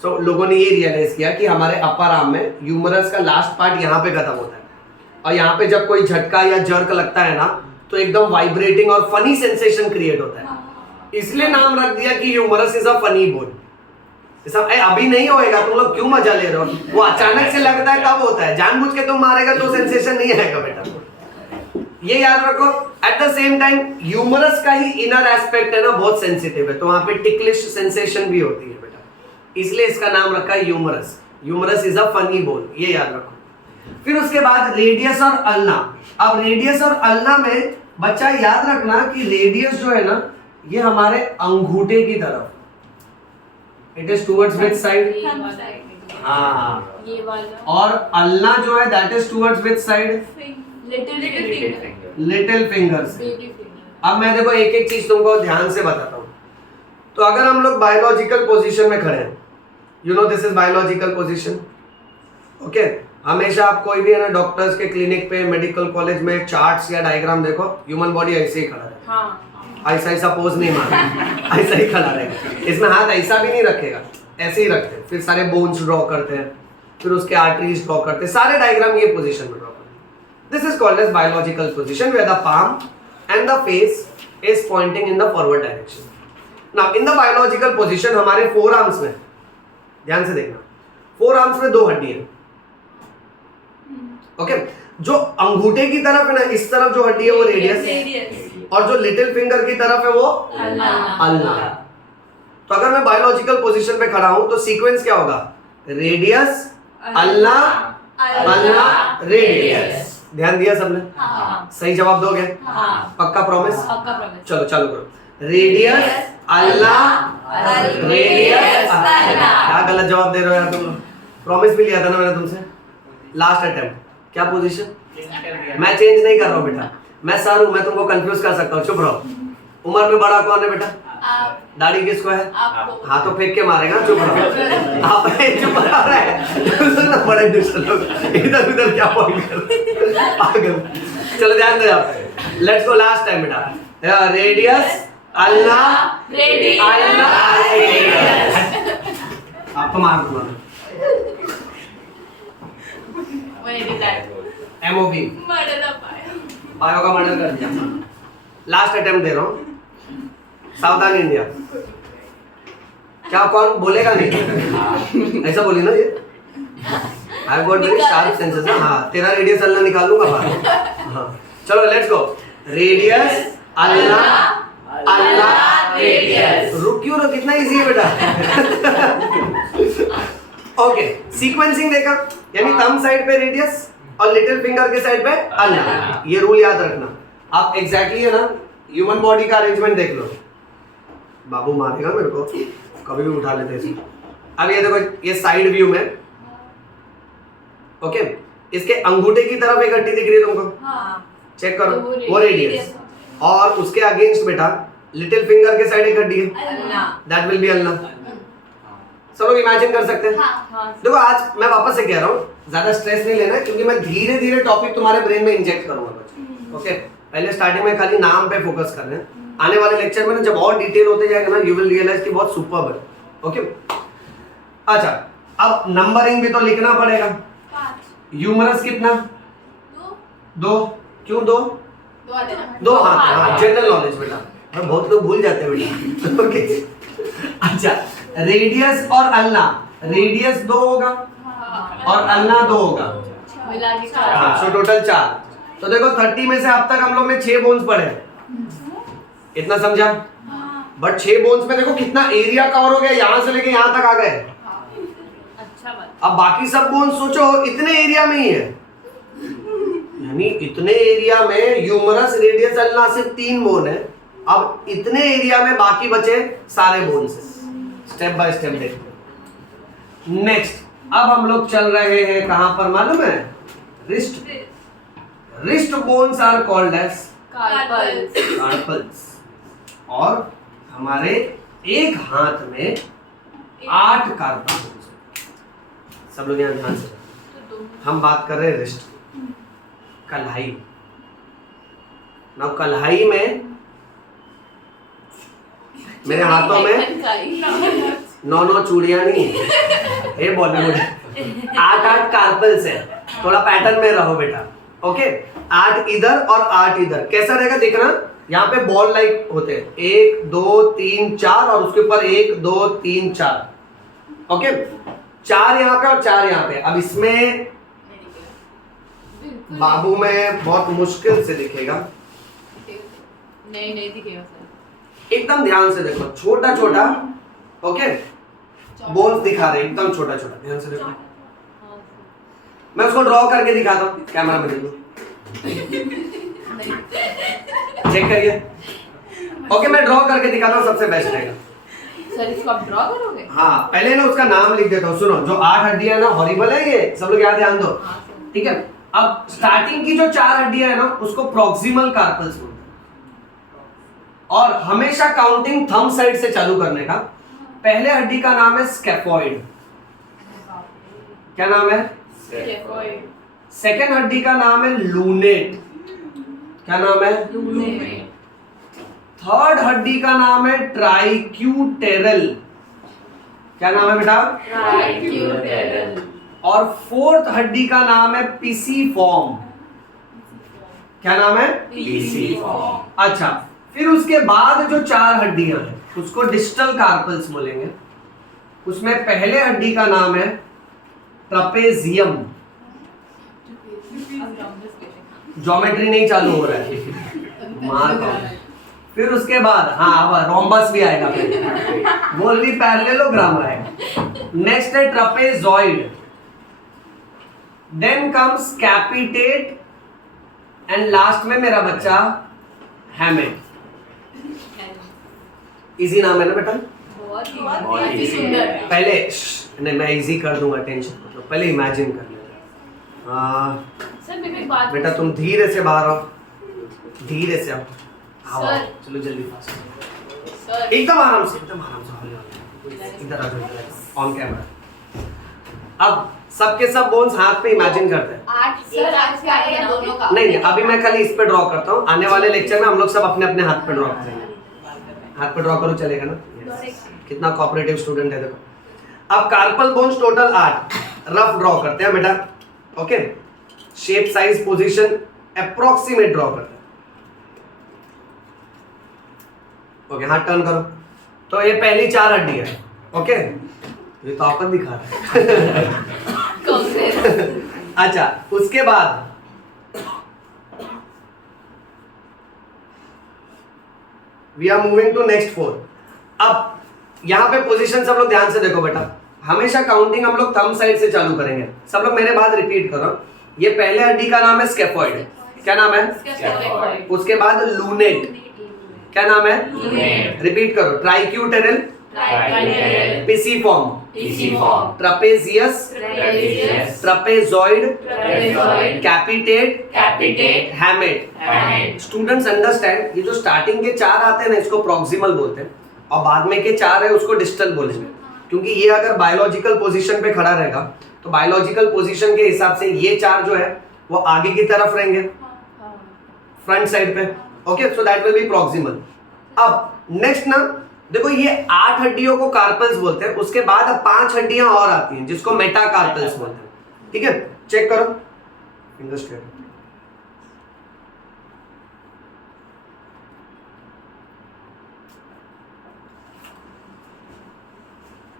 तो लोगों ने ये रियलाइज किया कि हमारे अपर आर्म में ह्यूमरस का लास्ट पार्ट यहाँ पे खत्म होता है, और यहाँ पे जब कोई झटका या जर्क लगता है ना, तो एकदम वाइब्रेटिंग और फनी सेंसेशन क्रिएट होता है। इसलिए नाम रख दिया कि humerus is a funny bone. सब अभी नहीं होएगा, तुम लोग क्यों मजा ले रहे हो? वो अचानक से लगता है तब होता है, जानबूझ के तुम मारेगा तो सेंसेशन नहीं आएगा बेटा, ये याद रखो। At the same time humerus का ही इनर एस्पेक्ट है ना, बहुत सेंसिटिव है, तो वहां पे टिकलिश सेंसेशन भी होती है बेटा, इसलिए इसका नाम रखा है humerus. Humerus is a funny bone, ये याद रखो। फिर उसके बाद रेडियस और अल्ना। अब रेडियस और अल्ना में बच्चा याद रखना कि रेडियस जो है ना, ये हमारे अंगूठे की तरफ, it is towards which side? ये वाला हाँ, ये वाला और अल्लाह जो है that is towards which side? Little Little finger finger. Little finger से। बेबी फिंगर अब मैं देखो एक एक चीज तुमको ध्यान से बताता हूँ। तो अगर हम लोग बायोलॉजिकल पोजीशन में खड़े हैं, you know this is biological position, okay. हमेशा आप कोई भी है ना डॉक्टर्स के क्लिनिक पे, मेडिकल कॉलेज में चार्ट्स या डायग्राम देखो, ह्यूमन बॉडी ऐसे ही खड़ा रहेगा, हाँ ऐसा ऐसा पोज नहीं मारना, ऐसा ही खड़ा रहेगा। इसमें हाथ ऐसा भी नहीं रखेगा, ऐसे ही रखते हैं। फिर सारे बोन्स ड्रॉ करते हैं, फिर उसके आर्टरीज ड्रॉ करते हैं, सारे डायग्राम ये पोजीशन में ड्रॉ करते हैं। This is called as biological position where the palm and the face is pointing in the forward direction. Now in the biological position हमारे फोर आर्म्स में, ध्यान से देखना, फोर आर्म्स में दो हड्डी है, ओके। जो अंगूठे की तरफ है ना, इस तरफ जो हड्डी है वो रेडियस, और जो लिटिल फिंगर की तरफ है वो अल्ना। तो अगर मैं बायोलॉजिकल पोजीशन पे खड़ा हूं तो सीक्वेंस क्या होगा? Radius, ulna, ulna, radius. ध्यान दिया सबने? हाँ सही जवाब दोगे? हाँ पक्का प्रॉमिस? पक्का प्रॉमिस। चलो चालू करो। रेडियस, अल्लाह, रेडियस, क्या गलत जवाब दे रहे हो यार तुम लोग? प्रॉमिस भी लिया था ना मैंने तुमसे। लास्ट अटेम्प्ट, क्या पोजीशन? मैं चेंज नहीं कर रहा हूँ बेटा, मैं सर हूँ, मैं तुमको कंफ्यूज कर सकता हूँ। चुप रहो। उम्र में बड़ा कौन है बेटा? दाढ़ी किसको है? आपको हाँ तो फेंक के मारेगा। चुप रहो। आप चुप रह रहे हैं, बड़े दुष्ट लोग इधर उधर क्या पॉइंट कर पागल। चलो ध्यान दो आप, लेट्स गो लास्ट टाइम बेटा। रेडियस, अल्लाह, रेडियस। आपको मार दूंगा एमओबी, बायो का मर्डर कर दिया। लास्ट अटेम्प्ट दे रहा हूँ, सावधान इंडिया। क्या कौन बोलेगा नहीं? ऐसा बोली ना ये। I got very sharp senses. हाँ तेरा रेडियस अल्लाह निकालूंगा बाहर। हाँ चलो let's go. Radius, Allah, Allah, radius. रुक क्यों रहो, कितना इजी है बेटा। ओके, सीक्वेंसिंग देखा, यानी थंब साइड पे रेडियस और लिटिल फिंगर के साइड पे अल्लाह। ये रूल याद रखना। आप एग्जैक्टली है ना ह्यूमन बॉडी का अरेंजमेंट देख लो। बाबू मारेगा मेरे को, कभी भी उठा लेते इसे। अब ये देखो, ये साइड व्यू में, ओके, इसके अंगूठे की तरफ एक हड्डी दिख रही है तुमको, चेक करो, वो रेडियस। और उसके अगेंस्ट बेटा लिटिल फिंगर के साइड एक हड्डी है, दैट विल बी अल्लाह। सब लोग इमेजिन कर सकते हैं। देखो आज मैं वापस से कह रहा हूँ, ज्यादा स्ट्रेस नहीं लेना, क्योंकि मैं धीरे धीरे टॉपिक तुम्हारे ब्रेन में इंजेक्ट करूंगा बच्चों। ओके, पहले स्टार्टिंग में खाली नाम पे फोकस करना है। आने वाले लेक्चर में ना जब और डिटेल होते जाएगा ना, यू विल रियलाइज कि बहुत सुपर्ब है। ओके, अच्छा अब नंबरिंग भी तो लिखना पड़ेगा। ह्यूमरस कितना? दो। क्यों दो? दो हाथ। हाँ, जनरल नॉलेज बेटा, बहुत लोग भूल जाते हैं बेटा। ओके, अच्छा रेडियस और अल्लाह, रेडियस 2 होगा और अल्लाह 2 होगा, हाँ, सो टोटल 4। तो देखो 30 में से अब तक हम लोग ने 6 बोन्स पढ़े, इतना समझा? बट 6 बोन्स में देखो कितना एरिया कवर हो गया, यहां से लेके यहां तक आ गए। अच्छा बात। अब बाकी सब बोन्स सोचो इतने एरिया में ही है, यानी इतने एरिया में ह्यूमरस, रेडियस, अल्लाह सिर्फ 3 बोन है। अब इतने एरिया में बाकी बचे सारे बोन्स है। स्टेप बाय स्टेप देखते हैं। नेक्स्ट, अब हम लोग चल रहे हैं कहां पर मालूम है? Wrist. Wrist bones are called as carpals. और हमारे एक हाथ में 8 कार्पल बोन्स हैं। सब लोग यहाँ ध्यान से, हम बात कर रहे हैं रिस्ट, कलाई। ना कलाई में मेरे हाथों में 9 चूड़ियां नहीं है, ये बॉलीवुड। 8 कार्पल्स है। थोड़ा पैटर्न में रहो बेटा, ओके। 8 इधर और 8 इधर, कैसा रहेगा देखना। यहाँ पे बॉल लाइक होते हैं, 1 2 3 4 और उसके ऊपर 1 2 3 4, ओके। 4 यहाँ पे और 4 यहाँ पे। अब इसमें बाबू में बहुत मुश्किल से दिखेगा, नहीं दिखेगा सर। एकदम ध्यान से देखो, छोटा छोटा, ओके, बोन्स दिखा रहे एकदम छोटा छोटा, ध्यान से देखो। मैं उसको ड्रॉ करके दिखाता हूँ, कैमरा में देखो, चेक करिए। ओके, मैं ड्रॉ करके दिखाता हूँ, सबसे बेस्ट रहेगा। सर इसको आप ड्रॉ करोगे? हाँ पहले ना उसका नाम लिख देता हूँ। सुनो, जो 8 हड्डियां है ना, हॉरिबल है ये, सब लोग याद ध्यान दो। हाँ सर। ठीक है, अब स्टार्टिंग की जो 4 हड्डियां है ना, उसको प्रॉक्सिमल कार्पल्स बोलते हैं। और हमेशा काउंटिंग थंब साइड से चालू करने का। पहले हड्डी का नाम है स्कैफॉइड। क्या नाम है? स्कैफॉइड। सेकेंड हड्डी का नाम है लूनेट। क्या नाम है? लूनेट। थर्ड हड्डी का नाम है ट्राइक्यूटेरल। क्या नाम है बेटा? ट्राइक्यूटेरल। और फोर्थ हड्डी का नाम है पिसीफॉर्म। क्या नाम है? पिसीफॉर्म। अच्छा, फिर उसके बाद जो 4 हड्डियां हैं उसको डिस्टल कार्पल्स बोलेंगे। उसमें पहले हड्डी का नाम है ट्रपेजियम। ज्योमेट्री नहीं चालू हो रहा है, मार खाओ। फिर उसके बाद हाँ अब रोम्बस भी आएगा, फिर वो भी पैरेललोग्राम आएगा। नेक्स्ट है trapezoid, then comes capitate and last में मेरा बच्चा हैमेट। इजी नाम है ना बेटा? बहुत बहुत ही ही सुंदर। पहले नहीं, मैं इजी कर दूंगा, टेंशन मतलब पहले इमेजिन कर लेना। सर मेरे को एक बात बेटा तुम धीरे से बाहर आओ, धीरे से आओ, आओ, सर। चलो जल्दी फास्ट, सर एकदम आराम से, एकदम आराम से, हौले हौले। इधर आ जाओ, ऑन कैमरा। अब सबके सब बोन्स हाथ पे इमेजिन करते हैं। 8 सर आज का है दोनों का? नहीं अभी मैं खाली इस पे ड्रॉ करता हूँ, आने वाले लेक्चर में हम लोग सब अपने अपने हाथ पे ड्रॉ करेंगे। हाथ पे ड्रॉ करो, चलेगा ना? कितना कोऑपरेटिव स्टूडेंट है देखो। अब carpal bones total 8 rough draw करते हैं बेटा। Okay, shape size position approximate draw करते हैं। ओके, हाथ टर्न करो। तो ये पहली 4 हड्डी है। ओके, ये तो आपन दिखा रहा है। कांग्रेस। अच्छा, उसके बाद we are moving to next 4। अब यहां पे पोजीशन सब लोग ध्यान से देखो बेटा। हमेशा काउंटिंग हम लोग थंब साइड से चालू करेंगे। सब लोग मेरे बाद रिपीट करो। ये पहले हड्डी का नाम है स्कैफॉइड। क्या नाम है? स्कैफॉइड। उसके बाद लूनेट। क्या नाम है? लूनेट। रिपीट करो। Triquetral, triquetral. Pisiform, pisiform. Trapezius, trapezius. Trapezoid, trapezoid. Capitate, capitate. Hamate. Hamate. Students understand, ये जो स्टार्टिंग के 4 आते हैं ना, इसको प्रॉक्सिमल बोलते हैं, और बाद में के 4 है उसको डिस्टल बोलेंगे। क्योंकि ये अगर बायोलॉजिकल पोजीशन पे खड़ा रहेगा तो बायोलॉजिकल पोजीशन के हिसाब से ये 4 जो है वो आगे की तरफ रहेंगे, फ्रंट साइड पे। Okay, so that will be proximal. अब नेक्स्ट ना देखो, ये 8 हड्डियों को कार्पल्स बोलते हैं। उसके बाद अब 5 हड्डियां और आती हैं जिसको मेटाकार्पल्स बोलते हैं। ठीक है, चेक करो, finger straight.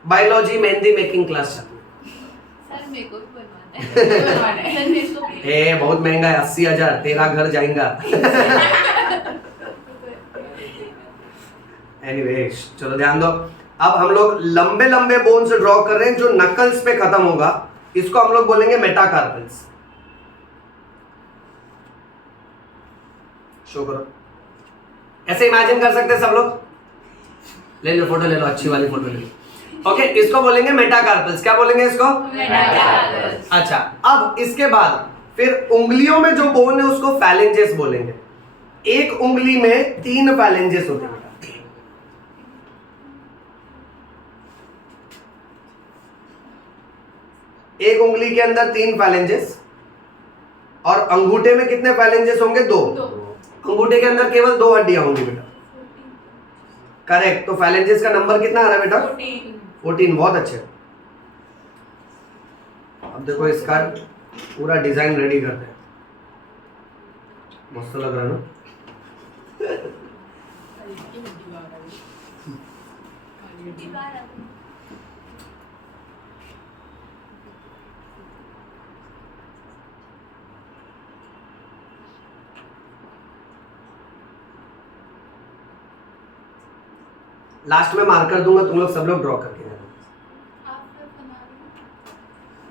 Biology mehndi making class चल रही सर मेरे को भी बनवाना है। सर मेरे को भी। है। बहुत महंगा है, 80,000, तेरा घर जाएगा। एनीवे, चलो ध्यान दो। अब हम लोग लंबे लंबे बोन से ड्रॉ कर रहे हैं, जो नकल्स पे खत्म होगा इसको हम लोग बोलेंगे मेटाकार्पल्स। शो करो, ऐसे इमेजिन कर सकते हैं सब लोग। ले लो फोटो, ले लो, अच्छी वाली फोटो ले लो। ओके, इसको बोलेंगे मेटाकार्पल्स। क्या बोलेंगे इसको? मेटाकार्पल्स। अच्छा, अब इसके बाद फिर उंगलियों में जो बोन है उसको फैलेंजेस बोलेंगे। एक उंगली में 3 फैलेंजेस होते हैं। एक उंगली के अंदर 3 फैलेंजेस, और अंगूठे में कितने फैलेंजेस होंगे? 2। अंगूठे के अंदर केवल 2 हड्डियां होंगी बेटा। करेक्ट। तो फैलेंजेस का नंबर कितना आ रहा है बेटा? 14। बहुत अच्छे। अब देखो इसका पूरा डिजाइन रेडी करते हैं। मस्त लग रहा है ना? लास्ट में मार्कर दूंगा, तुम लोग सब लोग ड्रॉ करके जाना।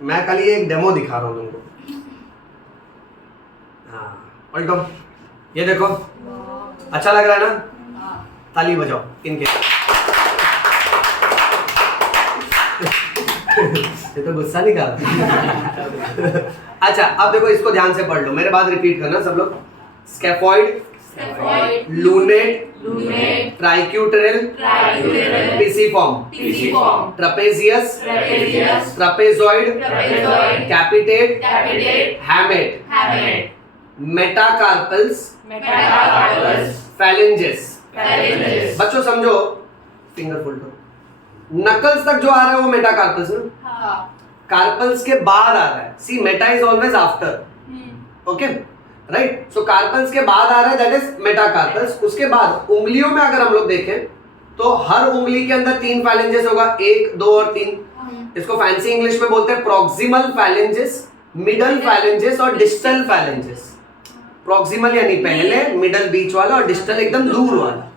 मैं कल ये एक डेमो दिखा रहा हूँ तुमको। हाँ, पलटो, ये देखो, अच्छा लग रहा है ना? ताली बजाओ इनके। ये तो गुस्सा नहीं कर। अच्छा अब देखो इसको ध्यान से पढ़ लो, मेरे बाद रिपीट करना सब लोग। Scaphoid, lunate, triquetral, pisiform, trapezius, trapezoid, capitate, hamate, metacarpals, phalanges. बच्चों समझो, फिंगर फोल्ड करो, नकल्स तक जो आ रहा है वो मेटाकार्पल्स ना, कार्पल्स के बाद आ रहा है। See meta is always after, okay right. So carpals के बाद आ रहा है, दैट इज मेटाकार्पल्स। उसके बाद उंगलियों में अगर हम लोग देखें तो हर उंगली के अंदर 3 फैलेंजेस होगा, 1, 2 और 3। इसको फैंसी इंग्लिश में बोलते हैं प्रॉक्सिमल फैलेंजेस, मिडल फैलेंजेस और डिस्टल फैलेंजेस। प्रॉक्सिमल यानी पहले, मिडल बीच वाला और डिस्टल एकदम दूर वाला।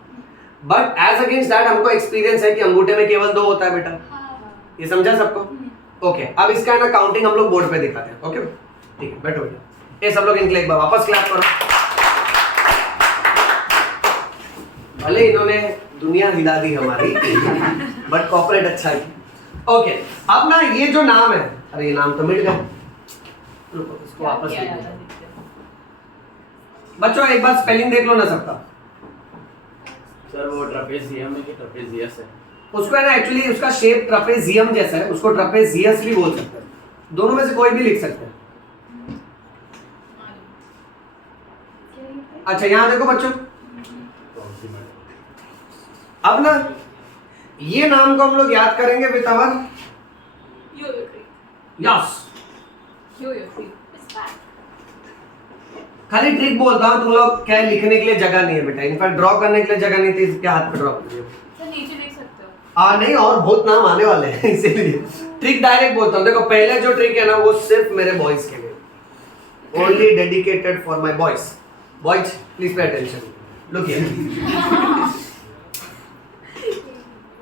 बट एज अगेंस्ट दैट हमको एक्सपीरियंस है कि अंगूठे में केवल 2 होता है बेटा। ये समझा सबको? ओके अब इसका है ना काउंटिंग हम लोग बोर्ड पे दिखाते हैं। ओके ठीक है, बैठो बेटा। ये सब लोग इनके लिए एक बार वापस क्लैप करो। भले इन्होंने दुनिया हिला दी हमारी, बट कॉर्पोरेट अच्छा है। ओके अब ना ये जो नाम है, अरे ये नाम तो मिट गया, रुको इसको वापस लिख दो। बच्चों एक बार स्पेलिंग देख लो ना सबका। सर वो ट्रपेजियम है कि ट्रपेजियस है? उसको है ना एक्चुअली उसका शेप ट्रपेजियम जैसा है, उसको ट्रपेजियस भी बोल सकते हैं। दोनों में से कोई भी लिख सकते हैं। अच्छा यहां देखो बच्चों, अब ना ये नाम को हम लोग याद करेंगे विद आवर यस। खाली ट्रिक बोलता हूं, तुम लोग क्या लिखने के लिए जगह नहीं है बेटा, इनफैक्ट ड्रॉ करने के लिए जगह नहीं थी, क्या हाथ पे ड्रॉ कर दिया। नीचे लिख सकते हो। नहीं और बहुत नाम आने वाले हैं इसीलिए ट्रिक डायरेक्ट बोलता हूं। देखो पहले जो ट्रिक है ना वो सिर्फ मेरे बॉयज के लिए, only dedicated for my boys. Boys please pay attention, look here.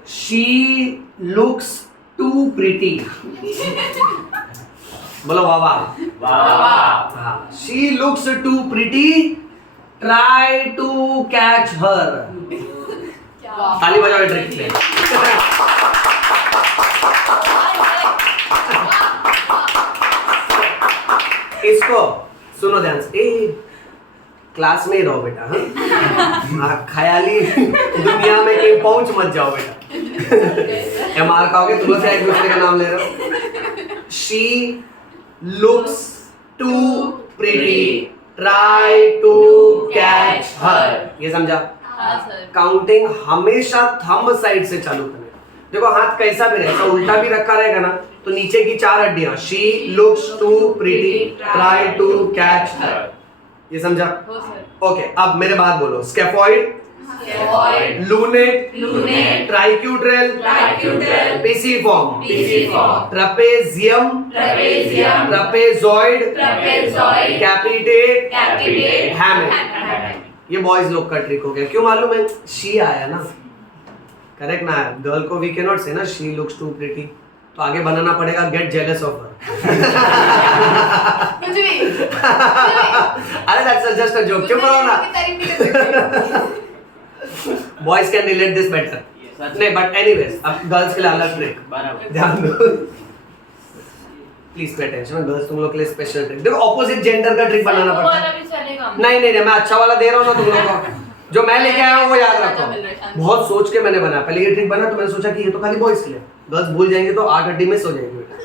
She looks to pretty. बोलो वाह वाह। She looks to pretty, try to catch her. ताली बजाओ ट्रिक से। इसको सुनो ध्यान से, क्लास में ही रहो बेटा। हाँ ख्याली दुनिया में कहीं पहुंच मत जाओ बेटा। मार खाओगे, तुम लोग से एक दूसरे का नाम ले रहे हो। She looks to pretty, try to catch her. ये समझा? काउंटिंग हमेशा थंब साइड से चालू करें। देखो हाथ कैसा भी रहेगा, उल्टा भी रखा रहेगा ना तो नीचे की 4 हड्डियां, she looks to pretty, try to catch her. ये समझा? ओके अब मेरे बाद बोलो। Scaphoid, lunate, triquetral, pisiform, trapezium, trapezoid, capitate, hamate. ये बॉयज लोग का ट्रिक हो गया। क्यों मालूम है? शी आया ना, करेक्ट ना। गर्ल को वी कैन नॉट से ना शी लुक्स टू प्रिटी, तो आगे बनाना पड़ेगा गेट जेलस ऑफ हर। अरे दैट्स जस्ट अ जोक, चुप रहो ना। Boys can relate this better. नहीं बट एनीवेज अब गर्ल्स के लिए अलग ट्रिक, ध्यान दो प्लीज पे अटेंशन। गर्ल्स तुम लोग के लिए स्पेशल ट्रिक। देखो ऑपोजिट जेंडर का ट्रिक बनाना पड़ता है। नहीं मैं अच्छा वाला दे रहा हूँ ना तुम लोगों को, जो मैं लेके आया हूँ वो याद रखो। बहुत सोच के मैंने बनाया। पहले ये ट्रिक बना तो मैंने सोचा कि ये तो खाली बॉयज के लिए, गर्ल्स भूल जाएंगे तो 8 हड्डी मिस हो जाएगी बेटा।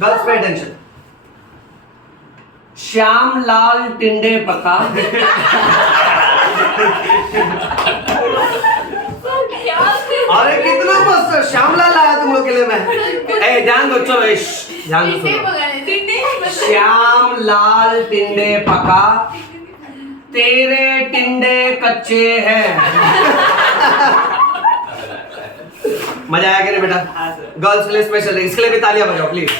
Girls pay attention. Shyam Lal टिंडे पका। अरे कितना मस्त श्यामलाल आया तुम लोग के लिए मैं। ध्यान दो, चलो ध्यान दो सुनो। श्याम लाल टिंडे पका, तेरे टिंडे कच्चे हैं। मजा आया कि नहीं बेटा? गर्ल्स के लिए स्पेशल, इसके लिए भी तालियां बजाओ प्लीज।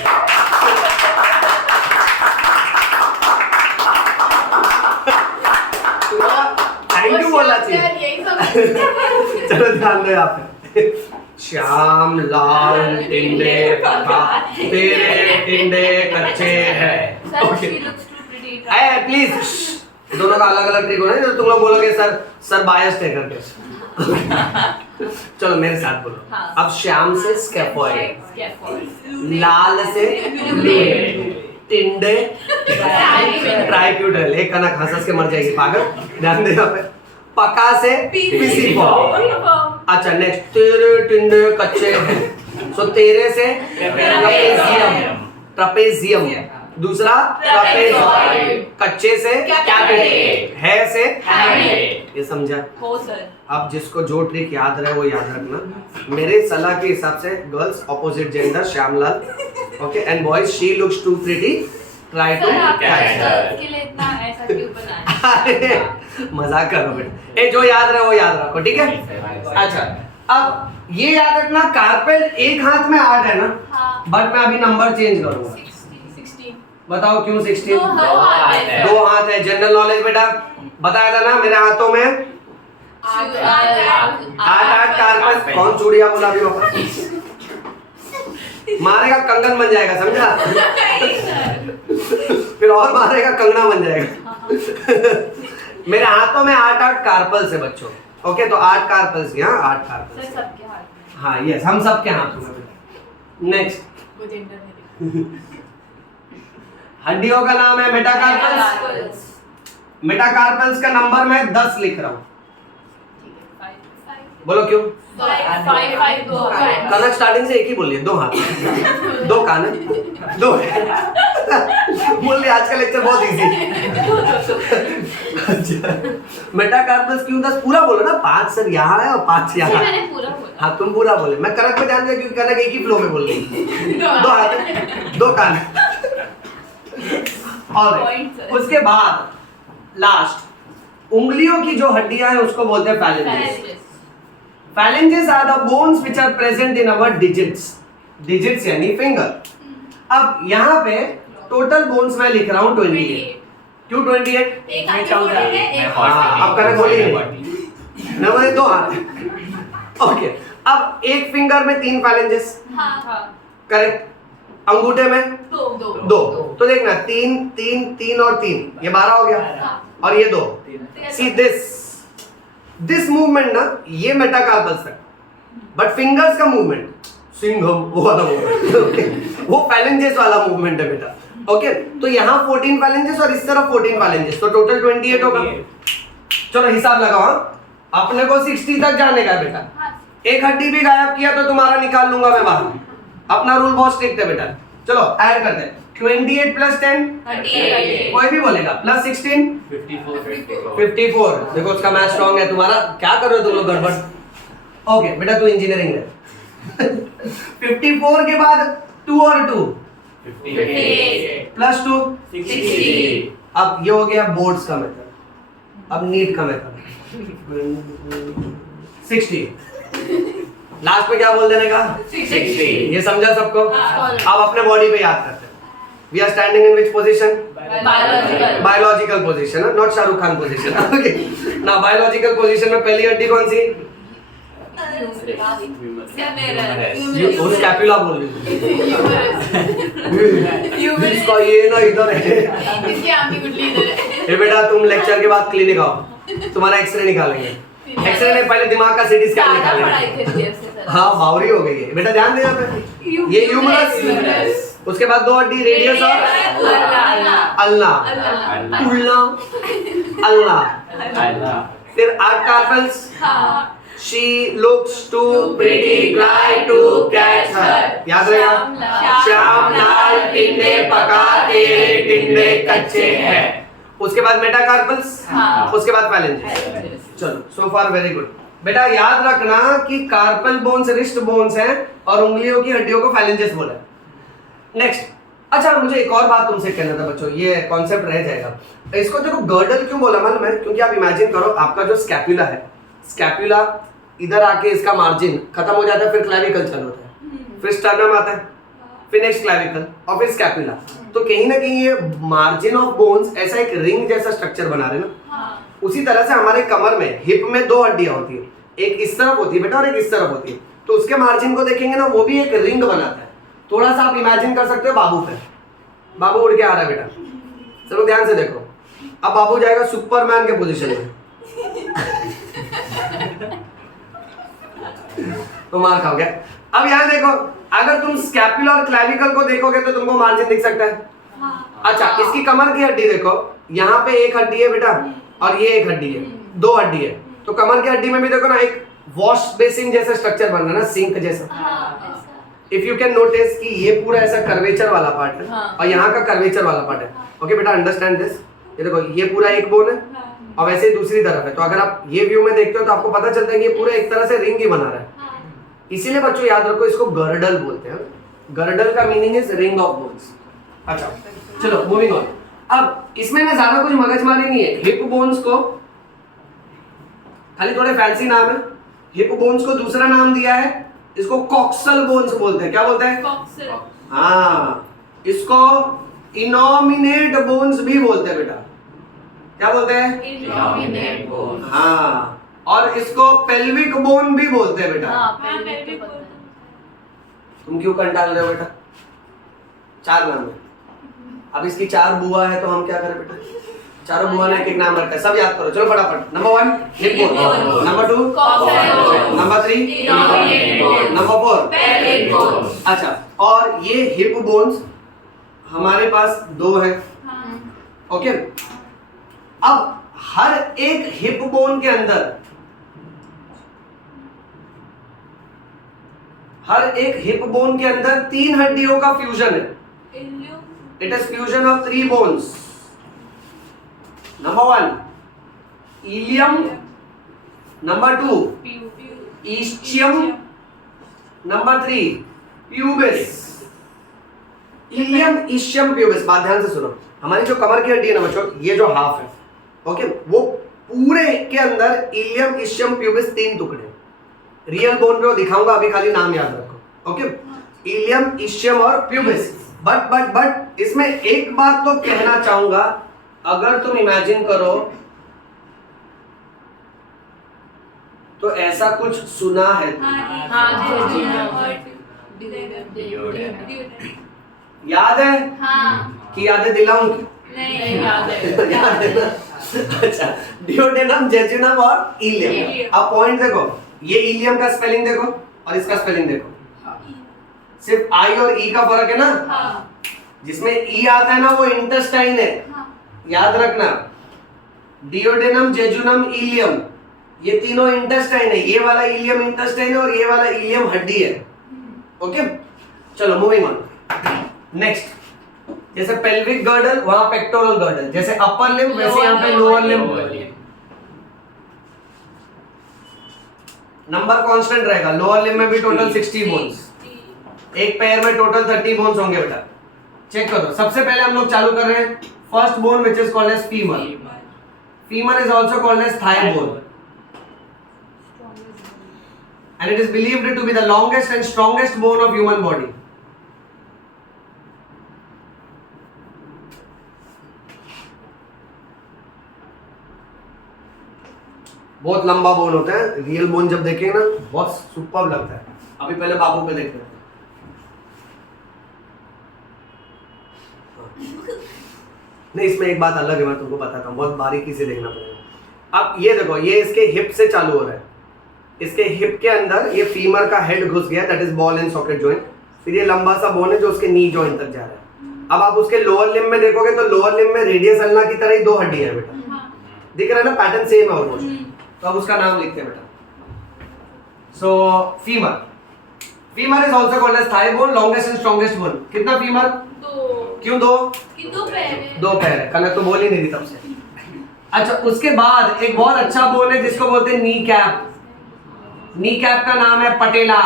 थैंक यू बोलना चाहिए। चलो ध्यान दो यहाँ पे। श्याम लाल टिंडे पका, तेरे टिंडे कच्चे हैं। प्लीज दोनों का अलग अलग ट्रिक होना है, तुम लोग बोलोगे सर बायस्ड है करके। चलो मेरे साथ बोलो। हाँ। अब श्याम से स्कैफोइड, स्कैफोल्ड, लाल से फ्लूइड, टिंडे ट्राइक्यूटल, एक कनक हंस के मर जाएगी पागल, ध्यान दे यहाँ पे। पका से पिसिफॉर्म। अच्छा नेक्स्ट, तेरे टिंडे कच्चे हैं, सो तेरे से ट्रपेजियम, ट्रपेजियम। दूसरा ट्रपेजॉइड, कच्चे से कैपिटेट, है से हैमलेट। ये समझा? हो सर। अब जिसको जो ट्रिक याद रहे वो याद रखना। मेरे सलाह के हिसाब से girls opposite gender Shyamlal, okay, and boys she looks too pretty, try to catch her. के लिए इतना ऐसा क्यों बनाया? मजाक करो बेटा, ए जो याद रहे वो याद रखो, ठीक है? अच्छा अब ये याद रखना, कार्पेल एक हाथ में 8 है ना, हाँ। बट मैं अभी नंबर चेंज करूंगा। 16। बताओ क्यों 16? दो हाथ है। 2 हाथ है। जनरल नॉलेज बेटा बताया था ना, मेरे हाथों में 8 कार्पेल। कौन चूड़िया बोला अभी वापस? मारेगा कंगन बन जाएगा, समझा? फिर और मारेगा कंगना बन जाएगा। मेरे हाथों में 8 कार्पल्स है बच्चों, ओके, तो 8 कार्पल्स यहाँ, 8 कार्पल्स। सर सबके हाथ में। हाँ यस, हम सबके हाथों में। नेक्स्ट, वो जेंडर में हड्डियों का नाम है मेटाकार्पल्स। मेटाकार्पल्स का नंबर मैं 10 लिख रहा हूँ, बोलो क्यों? 5 2 कनक स्टार्टिंग से एक ही बोलिए, 2 हाथ 2 कान 2 बोलिए। आज का लेक्चर बहुत इजी। मेटाकार्पल्स क्यों 10? पूरा बोलो ना, 5 सर यहाँ है और 5 यहाँ। मैंने पूरा बोला। हाँ तुम पूरा बोले, मैं कनक पे ध्यान दिया क्योंकि कनक एक ही फ्लो में बोल रही। 2 हाथ 2 कान। और उसके बाद लास्ट, उंगलियों की जो हड्डियां हैं उसको बोलते हैं phalanges. Phalanges are the bones which are present in our digits. Digits यानी फिंगर। अब यहाँ पे टोटल बोन्स मैं लिख रहा हूँ 28। क्यों 28? एक हाथ में 14 है, एक हाँ, अब कनक बोली नहीं। ना बोले 2 हाथ। ओके, अब एक फिंगर में 3 फैलेंजेस, हाँ। करेक्ट। अंगूठे में 2। तो देखना 3 3 3 और 3, ये 12 हो गया, और ये 2। सी दिस मूवमेंट ना, ये मेटाकार्पल्स है, बट फिंगर्स का मूवमेंट सिंघम वो वाला मूवमेंट, ओके, वो फैलेंजेस वाला मूवमेंट है बेटा, ओके। तो यहाँ 14 फैलेंजेस और इस तरफ 14 फैलेंजेस, तो टोटल 28 होगा। चलो हिसाब लगाओ, अपने को 60 तक जाने का बेटा। एक हड्डी भी गायब किया तो तुम्हारा निकाल लूंगा मैं बाहर, अपना रूल बहुत स्ट्रिक्ट है बेटा। चलो ऐड करते हैं, 28 प्लस 10 कोई भी बोलेगा, प्लस 16 54। देखो उसका मैथ स्ट्रॉन्ग है, तुम्हारा क्या कर रहे हो तुम लोग गड़बड़। ओके बेटा तू इंजीनियरिंग है। 54 के बाद 2 और 2 प्लस 2 60। अब ये हो गया बोर्ड्स का मेथड, अब नीट का मेथड 60। लास्ट में क्या बोल देने का? 60। ये समझा सबको? अब अपने बॉडी पे याद करते हैं। We are standing in which position? Biological position, not Shahrukh Khan position. Okay. Now biological position में पहली हड्डी कौन सी? वो स्कैपुला बोल रही हूँ। इसका ये ना इधर है। ये बेटा तुम लेक्चर के बाद क्लिनिक आओ, तुम्हारा एक्सरे निकालेंगे। एक्सरे में पहले दिमाग का सीटी स्कैन निकालेंगे। हाँ बावरी हो गई है बेटा, ध्यान दे यहाँ पे। ये ह्यूमरस, उसके बाद 2 हड्डी रेडियस और अल्ना, उल्ना, अल्ना, फिर 8 carpals. She looks too pretty, try to catch her. याद रहेगा? श्याम लाल टिंडे पका, तेरे टिंडे कच्चे हैं। उसके बाद मेटाकार्पल्स, उसके बाद फैलेंजेस। चलो सो फार वेरी गुड बेटा। याद रखना कि कार्पल बोन्स रिस्ट बोन्स हैं और उंगलियों की हड्डियों को फैलेंजेस बोला। नेक्स्ट, अच्छा मुझे एक और बात तुमसे कहना था बच्चों, ये कॉन्सेप्ट रह जाएगा। इसको देखो गर्डल क्यों बोला मालूम है? क्योंकि आप इमेजिन करो आपका जो स्कैपुला है, स्कैपुला इधर आके इसका मार्जिन खत्म हो जाता है, फिर क्लैविकल चालू होता है, फिर स्टर्नम आता है, फिर नेक्स्ट क्लैविकल और फिर स्कैपुला। तो कहीं ना कहीं ये मार्जिन ऑफ बोन्स ऐसा एक रिंग जैसा स्ट्रक्चर बना रहे ना। उसी तरह से हमारे कमर में हिप में 2 हड्डियां होती है, एक इस तरफ होती है बेटा और एक इस तरफ होती है। तो उसके मार्जिन को देखेंगे ना, वो भी एक रिंग बनाता है। थोड़ा सा आप इमेजिन कर सकते हो बाबू पे, बाबू उड़ के आ रहा है बेटा, चलो ध्यान से देखो, अब बाबू जाएगा सुपरमैन के पोजीशन में। तो मार खाओगे। अब यहाँ देखो, अगर तुम स्कैपुला और क्लैविकल को देखोगे तो तुमको मार्जिन दिख सकता है। अच्छा, इसकी कमर की हड्डी देखो, यहाँ पे एक हड्डी है बेटा और ये एक हड्डी है, दो हड्डी है। तो कमर की हड्डी में भी देखो ना, एक वॉश बेसिन जैसा स्ट्रक्चर बन रहा है ना, सिंक जैसा। इफ यू कैन नोटिस कि ये पूरा ऐसा कर्वेचर वाला पार्ट है और यहाँ का कर्वेचर वाला पार्ट है। ओके बेटा, अंडरस्टैंड दिस। ये देखो, ये पूरा एक बोन है और वैसे ही दूसरी तरफ है। तो अगर आप ये व्यू में देखते हो तो आपको पता चलता है कि ये पूरा एक तरह से रिंग ही बना रहा है। इसीलिए बच्चों याद रखो, इसको गर्डल बोलते हैं। गर्डल का meaning is ring of bones. अच्छा चलो मूविंग ऑन। अब इसमें ना ज्यादा कुछ मगजमारी नहीं है। हिप बोन्स को खाली थोड़े फैंसी नाम है। हिप बोन्स को दूसरा नाम दिया है, इसको कॉक्सल बोन्स बोलते हैं। क्या बोलते हैं? कॉक्सल। हाँ, इसको इनोमिनेट बोन्स भी बोलते हैं बेटा। क्या बोलते हैं? Innominate bone. हाँ, और इसको पेल्विक बोन भी बोलते हैं बेटा। हाँ, पेल्विक बोन। तुम क्यों कंटाल रहे हो बेटा? चार नाम है। अब इसकी चार बुआ है तो हम क्या करें बेटा? चारों बुआ ने एक एक नाम रखा है, सब याद करो। चलो फटाफट। Number 1 hip bone, number 2 number 3 number 4 pelvic bone. अच्छा, और ये हिप बोन्स हमारे पास दो है। ओके, अब हर एक हिप बोन के अंदर, हर एक हिप बोन के अंदर 3 हड्डियों का फ्यूजन है। It is fusion of 3 bones. Number 1 ilium, number 2 ischium, number 3 pubis. Ilium, ischium, pubis. बात ध्यान से सुनो, हमारी जो कमर की हड्डी है ना बच्चों, ये जो हाफ है, ओके, वो पूरे के अंदर इलियम, इस्चियम, प्यूबिस 3 टुकड़े। रियल बोन पे वो दिखाऊंगा, अभी खाली नाम याद रखो। ओके, इलियम, इस्चियम और प्यूबिस। बट इसमें एक बात तो कहना चाहूंगा, अगर तुम इमेजिन करो तो ऐसा कुछ सुना है? याद है? कि यादें दिलाऊं? नहीं याद है। याद है ना? अच्छा, डिओडेनम, जेजुनम और इलियम। अब पॉइंट देखो, ये इलियम का स्पेलिंग देखो और इसका स्पेलिंग देखो, सिर्फ आई और ई का फर्क है ना। जिसमें ई आता है ना वो इंटेस्टाइन है, याद रखना। डिओडेनम, जेजुनम, इलियम, ये तीनों इंटेस्टाइन है। ये वाला इलियम इंटेस्टाइन है और ये वाला इलियम हड्डी है। ओके, चलो मूविंग ऑन। नेक्स्ट, जैसे पेल्विक गर्डल वहां पेक्टोरल गर्डल, जैसे अपर लिम्ब वैसे यहाँ पे लोअर लिम्ब। नंबर कांस्टेंट रहेगा। लोअर लिम्ब में भी टोटल 60 बोन्स, एक पैर में टोटल 30 बोन्स होंगे बेटा। चेक करो, सबसे पहले हम लोग चालू कर रहे हैं first bone which is called as femur. Femur is also called as thigh bone and it is believed to be the longest and strongest bone of human body. बहुत लंबा बोन होता है। रियल बोन जब देखेंगे ना बहुत super लगता है। अभी पहले बाबू पे देखते हैं। नहीं, इसमें एक बात अलग है, मैं तुमको बताता हूँ, बहुत बारीकी से देखना पड़ेगा। अब ये देखो, ये इसके हिप से चालू हो रहा है। इसके हिप के अंदर ये फीमर का हेड घुस गया, that is ball and socket joint. फिर ये लंबा सा बोन है जो उसके नी जॉइंट तक जा रहा है। अब आप उसके लोअर लिम्ब में देखोगे तो लोअर लिम्ब में रेडियस अल्ना की तरह ही 2 हड्डियां हैं बेटा। दिख रहा है ना, पैटर्न सेम है ऑलमोस्ट। तो अब उसका नाम लिखते हैं बेटा। So femur, femur is also called as thigh bone, longest and strongest bone. कितना फीमर? 2। क्यों 2? कि 2 पैर है। 2 पैर है, कनक तो बोल ही नहीं रही तब से। अच्छा, उसके बाद एक बहुत अच्छा बोन है जिसको बोलते हैं नी कैप। नी कैप का नाम है पटेला।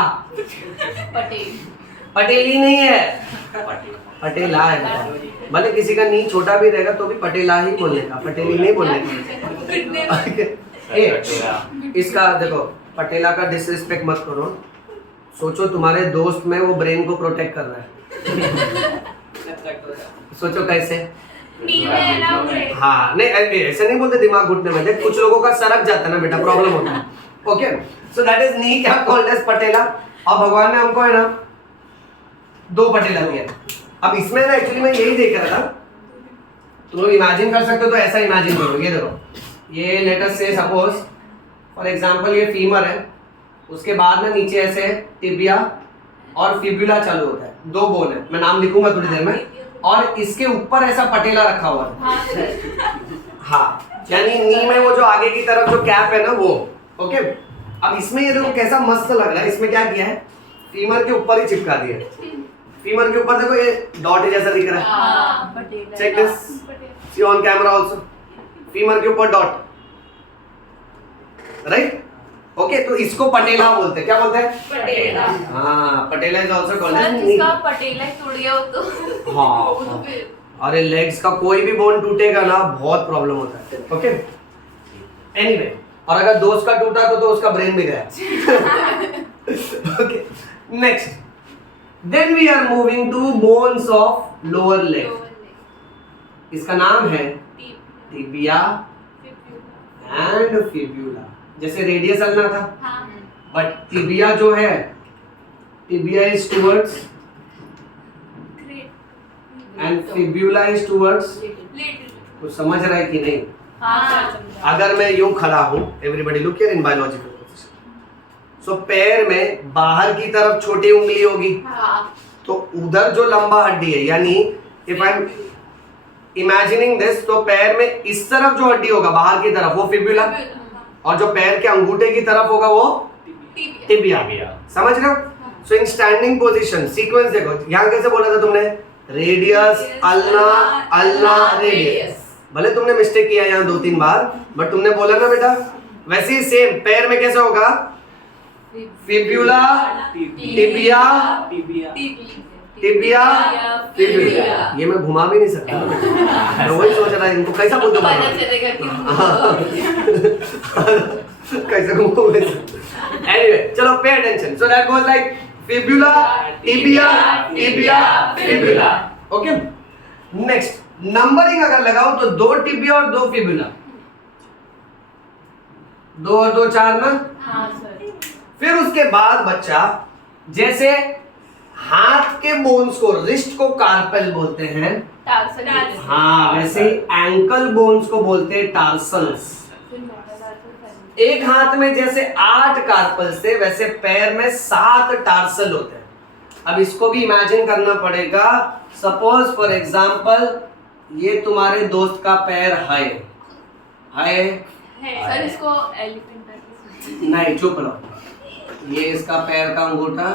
पटेली नहीं है, पटेला है बेटा। भले किसी का नी छोटा भी रहेगा तो भी पटेला ही बोलने का, पटेली नहीं बोलने का। इसका देखो, पटेला का डिसरिस्पेक्ट मत करो। सोचो तुम्हारे दोस्त में वो ब्रेन को प्रोटेक्ट कर रहा है। सोचो कैसे। हाँ, नहीं ऐसे नहीं बोलते दिमाग घुटने में। देख, कुछ लोगों का सरक जाता है ना बेटा, प्रॉब्लम होता है। Okay, so that is knee cap called as patella. और भगवान ने हमको है ना 2 पटेला दिया। अब इसमें ना एक्चुअली मैं यही देख रहा था तुम लोग इमेजिन कर सकते हो तो ऐसा इमेजिन करो, ये देखो, ये लेट अस से सपोज फॉर एग्जांपल ये फीमर है, उसके बाद ना नीचे ऐसे टिबिया और फिब्यूला चालू होता है, दो बोन है, मैं नाम लिखूंगा थोड़ी देर में, और इसके ऊपर ऐसा पटेला रखा हुआ है। हाँ, यानी नी में वो जो आगे की तरफ जो कैप है ना वो, ओके। अब इसमें ये देखो कैसा मस्त लग रहा है, इसमें क्या किया है, फीमर के ऊपर ही चिपका दिया है। फीमर के ऊपर देखो ये डॉट जैसा दिख रहा है, check this, see on camera also, femur के ऊपर डॉट, राइट, ओके। तो इसको पटेला बोलते हैं, क्या बोलते हैं, पटेला। हाँ, patella is also called sir as जिसका पटेला टूट गया हो तो हाँ, अरे लेग्स का कोई भी बोन टूटेगा ना बहुत प्रॉब्लम होता है, ओके। एनीवे, और अगर दोस्त का टूटा तो उसका ब्रेन भी गया। Okay, next, then we are moving to bones of lower leg. इसका नाम है टिबिया एंड फिब्यूला। जैसे रेडियस अल्ना था, बट टिबिया जो है, tibia is towards and fibula is towards. कुछ समझ रहा है कि नहीं? अगर मैं यूं खड़ा हूं, everybody look here in biological position, so पैर में बाहर की तरफ छोटी उंगली होगी, तो उधर जो लंबा हड्डी है, यानी if I am imagining this, तो पैर में इस तरफ जो हड्डी होगा बाहर की तरफ वो फिब्यूला, और जो पैर के अंगूठे की तरफ होगा वो टिबिया। समझ रहे हो? सो इन स्टैंडिंग पोजीशन सीक्वेंस देखो, यहां कैसे बोला था तुमने, रेडियस अल्ना अल्ना रेडियस। भले तुमने मिस्टेक किया यहाँ 2-3 बार, बट तुमने बोला ना बेटा, वैसे ही सेम पैर में कैसे होगा, फिब्यूला टिबिया टिबिया फिब्यूला। ये मैं घुमा भी नहीं सकता, मैं वही सोच रहा इनको कैसा बोल दूं, कैसे घुमाऊं। एनीवे, चलो pay attention, so that goes like fibula tibia tibia fibula, okay. Next, numbering अगर लगाओ तो 2 टिबिया और 2 फिब्यूला, 2 और 2 4 ना। हाँ सर। फिर उसके बाद बच्चा, जैसे हाथ के बोन्स को, रिस्ट को कार्पेल बोलते हैं, हाँ, वैसे ही एंकल बोन्स को बोलते हैं टार्सल्स। एक हाथ में जैसे 8 कार्पल्स थे, वैसे पैर में 7 टार्सल होते हैं। अब इसको भी इमेजिन करना पड़ेगा, सपोज फॉर एग्जांपल ये तुम्हारे दोस्त का पैर है सर इसको एलिफेंट नहीं, चुप रहो, ये इसका पैर का अंगूठा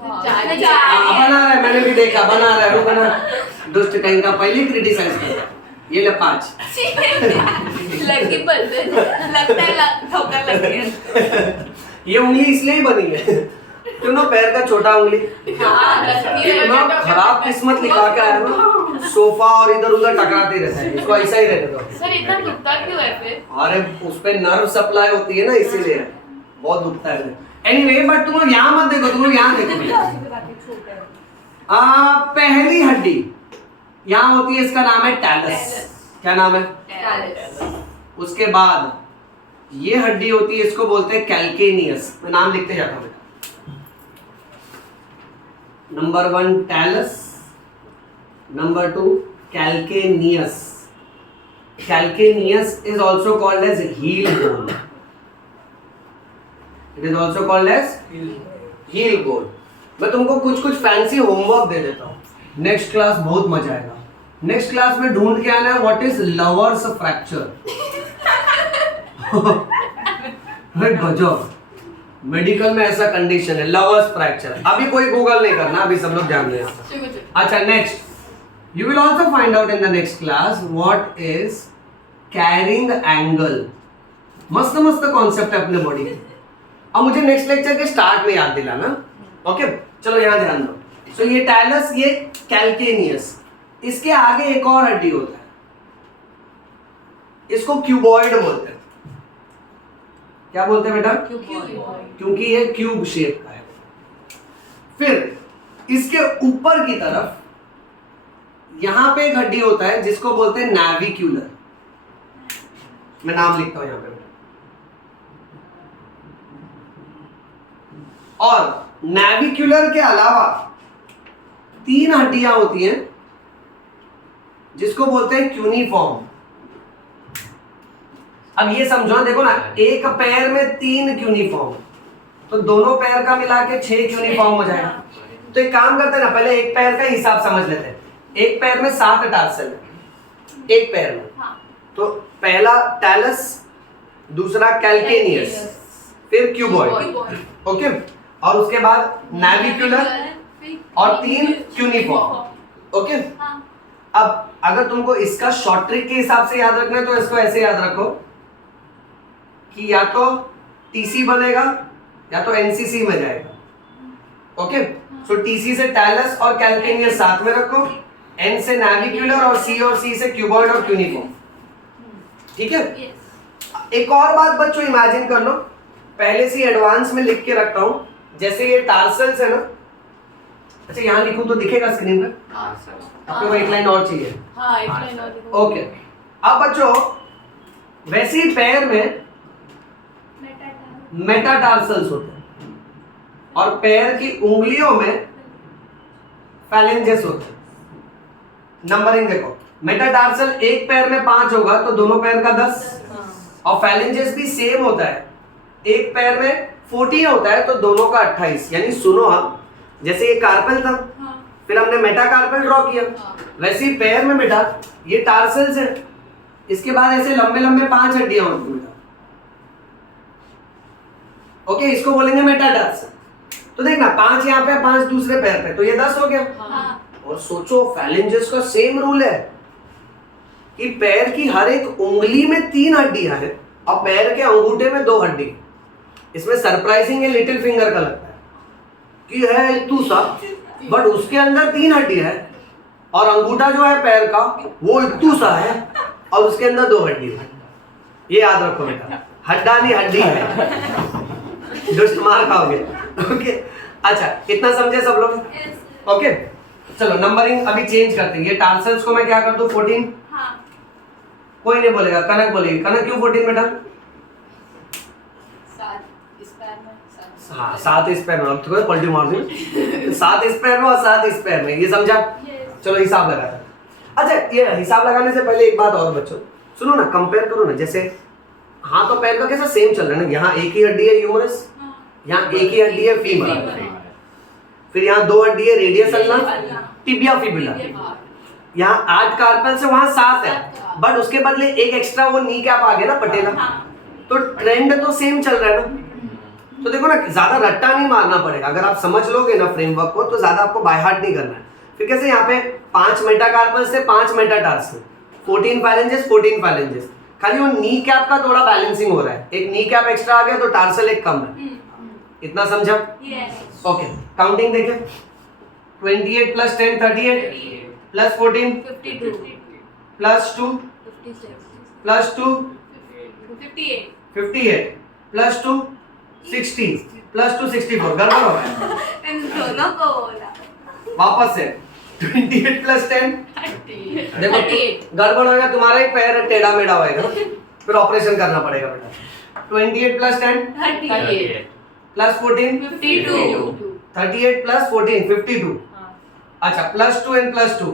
बना रहा है, मैंने भी देखा बना रहा है, रुको ना, दुष्ट कहीं का पहले क्रिटिसाइज कर, ये ले 5 लगी पलते लगता है ठोकर लग गया। ये उंगली इसलिए ही बनी है, क्यों ना, पैर का छोटा उंगली। इतना खराब किस्मत लिखा के आया ना, सोफा और इधर उधर टकराते रहता है, इसको ऐसा ही रहने दो। सर इतना दुखता क्यों है फिर? अरे उस पे नर्व सप्लाई होती है ना, इसीलिए बहुत दुखता है। एनीवे, बट तुम लोग यहाँ मत देखो, तुम लोग यहाँ देखो। पहली हड्डी यहाँ होती है, इसका नाम है टैलस। क्या नाम है? उसके बाद ये हड्डी होती है, इसको बोलते हैं कैल्केनियस। मैं नाम लिखते जाता हूँ बेटा। Number 1 talus, number 2 calcaneus. Calcaneus is also called as heel bone. It is also called as heel bone. मैं तुमको कुछ फैंसी होमवर्क दे देता हूँ, नेक्स्ट क्लास बहुत मजा आएगा। नेक्स्ट क्लास में ढूंढ के आना है व्हाट इज लवर्स फ्रैक्चर। गजब, मेडिकल में ऐसा कंडीशन है, लवर्स फ्रैक्चर। अभी कोई गूगल नहीं करना, अभी सब लोग जान रहे हैं। अच्छा, next you will also find out in the next class what is carrying angle. मस्त मस्त कॉन्सेप्ट है अपने बॉडी के। अब मुझे नेक्स्ट लेक्चर के स्टार्ट में याद दिलाना, ओके। चलो यहाँ ध्यान दो। सो ये टैलस, ये कैल्केनियस, इसके आगे एक और हड्डी होता है, इसको क्यूबॉइड बोलते हैं। क्या बोलते हैं बेटा? क्योंकि ये क्यूब शेप का है। फिर इसके ऊपर की तरफ यहां पे एक हड्डी होता है जिसको बोलते हैं नाविक्यूलर। मैं नाम लिखता हूं यहां पे। और नाविक्यूलर के अलावा 3 हड्डियां होती हैं जिसको बोलते हैं क्यूनिफॉर्म। अब ये समझो, देखो ना, एक पैर में 3 क्यूनिफॉर्म, तो दोनों पैर का मिला के 6 क्यूनिफॉर्म हो जाएगा। तो एक काम करते हैं ना, पहले एक पैर का हिसाब समझ लेते हैं। एक पैर में 7 टार्सल है, एक पैर में। तो पहला टैलस, दूसरा कैल्केनियस, फिर क्यूबॉइड, ओके, और उसके बाद नाविक्युलर और 3 क्यूनिफॉर्म, ओके। अब अगर तुमको इसका शॉर्ट ट्रिक के हिसाब से याद रखना है तो इसको ऐसे याद रखो कि या तो टीसी बनेगा या तो एनसीसी में जाएगा, ओके। सो टीसी से टैलस और कैल्केनियस साथ में रखो, एन से नाविक्युलर और सी से क्यूबॉइड और क्यूनिफॉर्म, ठीक है। एक और बात बच्चों इमेजिन कर लो, पहले से एडवांस में लिख के रखता हूं, जैसे ये टार्सल्स है ना, अच्छा यहां लिखूं तो दिखेगा स्क्रीन पे? आपको वो एक लाइन और चाहिए? हाँ, एक लाइन और लिखो। ओके। अब बच्चों वैसे ही पैर में मेटाटार्सल्स होते हैं और पैर की उंगलियों में फैलेंजेस होते हैं। नंबरिंग देखो, मेटाटार्सल एक पैर में 5 होगा तो दोनों पैर का 10, और फैलेंजेस भी सेम होता है, एक पैर में 14 होता है तो दोनों का 28। यानी सुनो, हम जैसे ये कार्पल था, फिर हमने मेटाकार्पल ड्रॉ किया, वैसे ही पैर में बेटा ये टार्सल्स है, इसके बाद ऐसे लंबे लंबे 5 हड्डियां होती हैं, ओके, इसको बोलेंगे मेटाटार्सल। तो देखना 5 यहाँ पे, 5 दूसरे पैर पे, तो ये 10 हो गया। और सोचो फैलेंजेस का सेम रूल है कि पैर की हर एक उंगली में 3 हड्डियां हैं और पैर के अंगूठे में 2 हड्डी। इसमें सरप्राइजिंग है लिटिल फिंगर का लगता है कि है इतू सा, बट उसके अंदर 3 हड्डियां है, और अंगूठा जो है पैर का वो इतू सा है और उसके अंदर 2 हड्डी है। ये याद रखो बेटा, हड्डा नहीं हड्डी है, दुष्ट मार खाओगे, ओके। अच्छा इतना समझे सब लोग? ओके चलो नंबरिंग अभी चेंज करते हैं। ये टार्सल्स को मैं क्या कर दूं? 14। कोई नहीं बोलेगा, कनक बोलेगी। कनक क्यों 14 बेटा? 7 इस पैर में, हाँ 7 इस पैर में, अब तो पलटी मार दी, 7 इस पैर में और 7 इस पैर में, ये समझा? चलो हिसाब लगाते हैं। अच्छा ये हिसाब लगाने से पहले एक बात और बच्चों सुनो ना, कंपेयर करो ना, जैसे हाथ और पैर का कैसा सेम चल रहा है ना, यहाँ एक ही हड्डी है ह्यूमरस, यहाँ एक ही हड्डी है फीमर, फिर यहाँ 2 हड्डी है रेडियस अल्ना, टिबिया फिबुला, यहाँ 8 कार्पल से वहां 7 है, बट उसके बदले एक एक्स्ट्रा वो नी कैप आ गया ना, पटेला। तो ट्रेंड तो सेम चल रहा है ना। तो देखो ना, ज्यादा रट्टा नहीं मारना पड़ेगा, अगर आप समझ लोगे ना फ्रेमवर्क को तो ज्यादा आपको बाय हार्ट नहीं करना है। फिर कैसे यहाँ पे 5 मेटाकार्पल से 5 मेटाटार्सल, 14 फाइलेंजेस 14 फाइलेंजेस, खाली वो नी कैप का थोड़ा बैलेंसिंग हो रहा है, एक नी कैप एक्स्ट्रा आ गया तो टार्सल एक कम है। इतना समझा? ओके काउंटिंग देखें, 28 plus 10 38 plus 14 52 plus 2 57 plus 2 58 58 plus 2 60 plus 2 64। गड़बड़ हो गया, इन दोनों को बोला। वापस से 28 प्लस 10 देखो 38 गड़बड़ होगा, तुम्हारा ही पैर टेढ़ा मेढ़ा होएगा, फिर ऑपरेशन करना पड़ेगा बेटा। 28 प्लस 10 38 प्लस 14 52 38 प्लस 14 52। अच्छा प्लस 2 एंड प्लस 2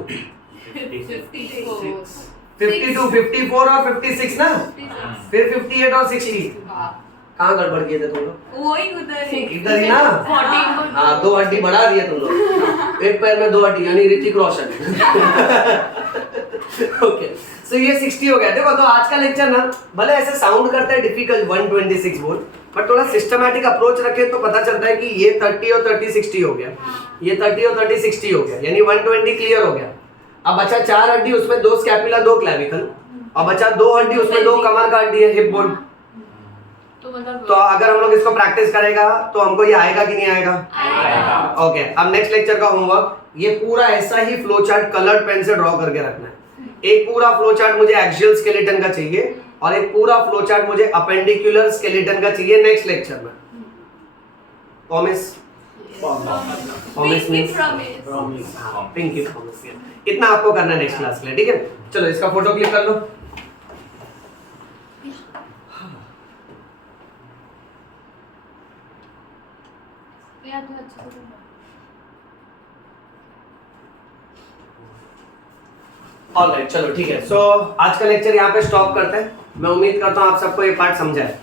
52 54 और 56 ना, फिर 58 और 60। कहाँ गड़बड़ किए थे तुम लोग? वही उधर ही इधर ही ना। 14 हाँ 2 हड्डी बढ़ा दिए तुम लोग, एक पैर में 2 हड्डी यानी ऋतिक रोशन। ओके सो ये 60 हो गया। देखो तो आज का लेक्चर ना भले ऐसे साउंड करता है डिफिकल्ट 126 बोल, बट थोड़ा सिस्टमैटिक अप्रोच रखे तो पता चलता है कि ये 30 और 30 60 हो गया, ये 30 और 30 60 हो गया, यानी 120 क्लियर हो गया। अब बचा 4 हड्डी, उसमें 2 स्कैपुला 2 क्लैविकल, और बचा 2 हड्डी, उसमें 2 कमर का हड्डी है, हिप बोन। तो अगर हम लोग इसको प्रैक्टिस करेगा तो हमको ये आएगा कि नहीं आएगा? ओके अब नेक्स्ट लेक्चर का होमवर्क, ये पूरा ऐसा ही फ्लो चार्ट कलर्ड पेन से ड्रॉ करके रखना है। एक पूरा फ्लो चार्ट मुझे एक्सियल स्केलेटन का चाहिए और एक पूरा फ्लो चार्ट मुझे अपेंडिकुलर स्केलेटन का चाहिए नेक्स्ट लेक्चर में। Promise? Promise means pinky promise. इतना आपको करना है नेक्स्ट क्लास के लिए, ठीक है? चलो इसका फोटो क्लिक कर लो। या तो अच्छा ऑलराइट, चलो ठीक है। सो आज का लेक्चर यहाँ पे स्टॉप करते हैं। मैं उम्मीद करता हूँ आप सबको ये पार्ट समझा है।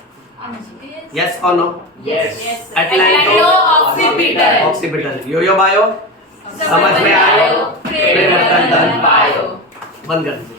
यस और no? Yes. Atlanto, Occipital. Occipital, yo yo bio, समझ में आयो, प्रेम रतन धन पायो। बंद कर दीजिए।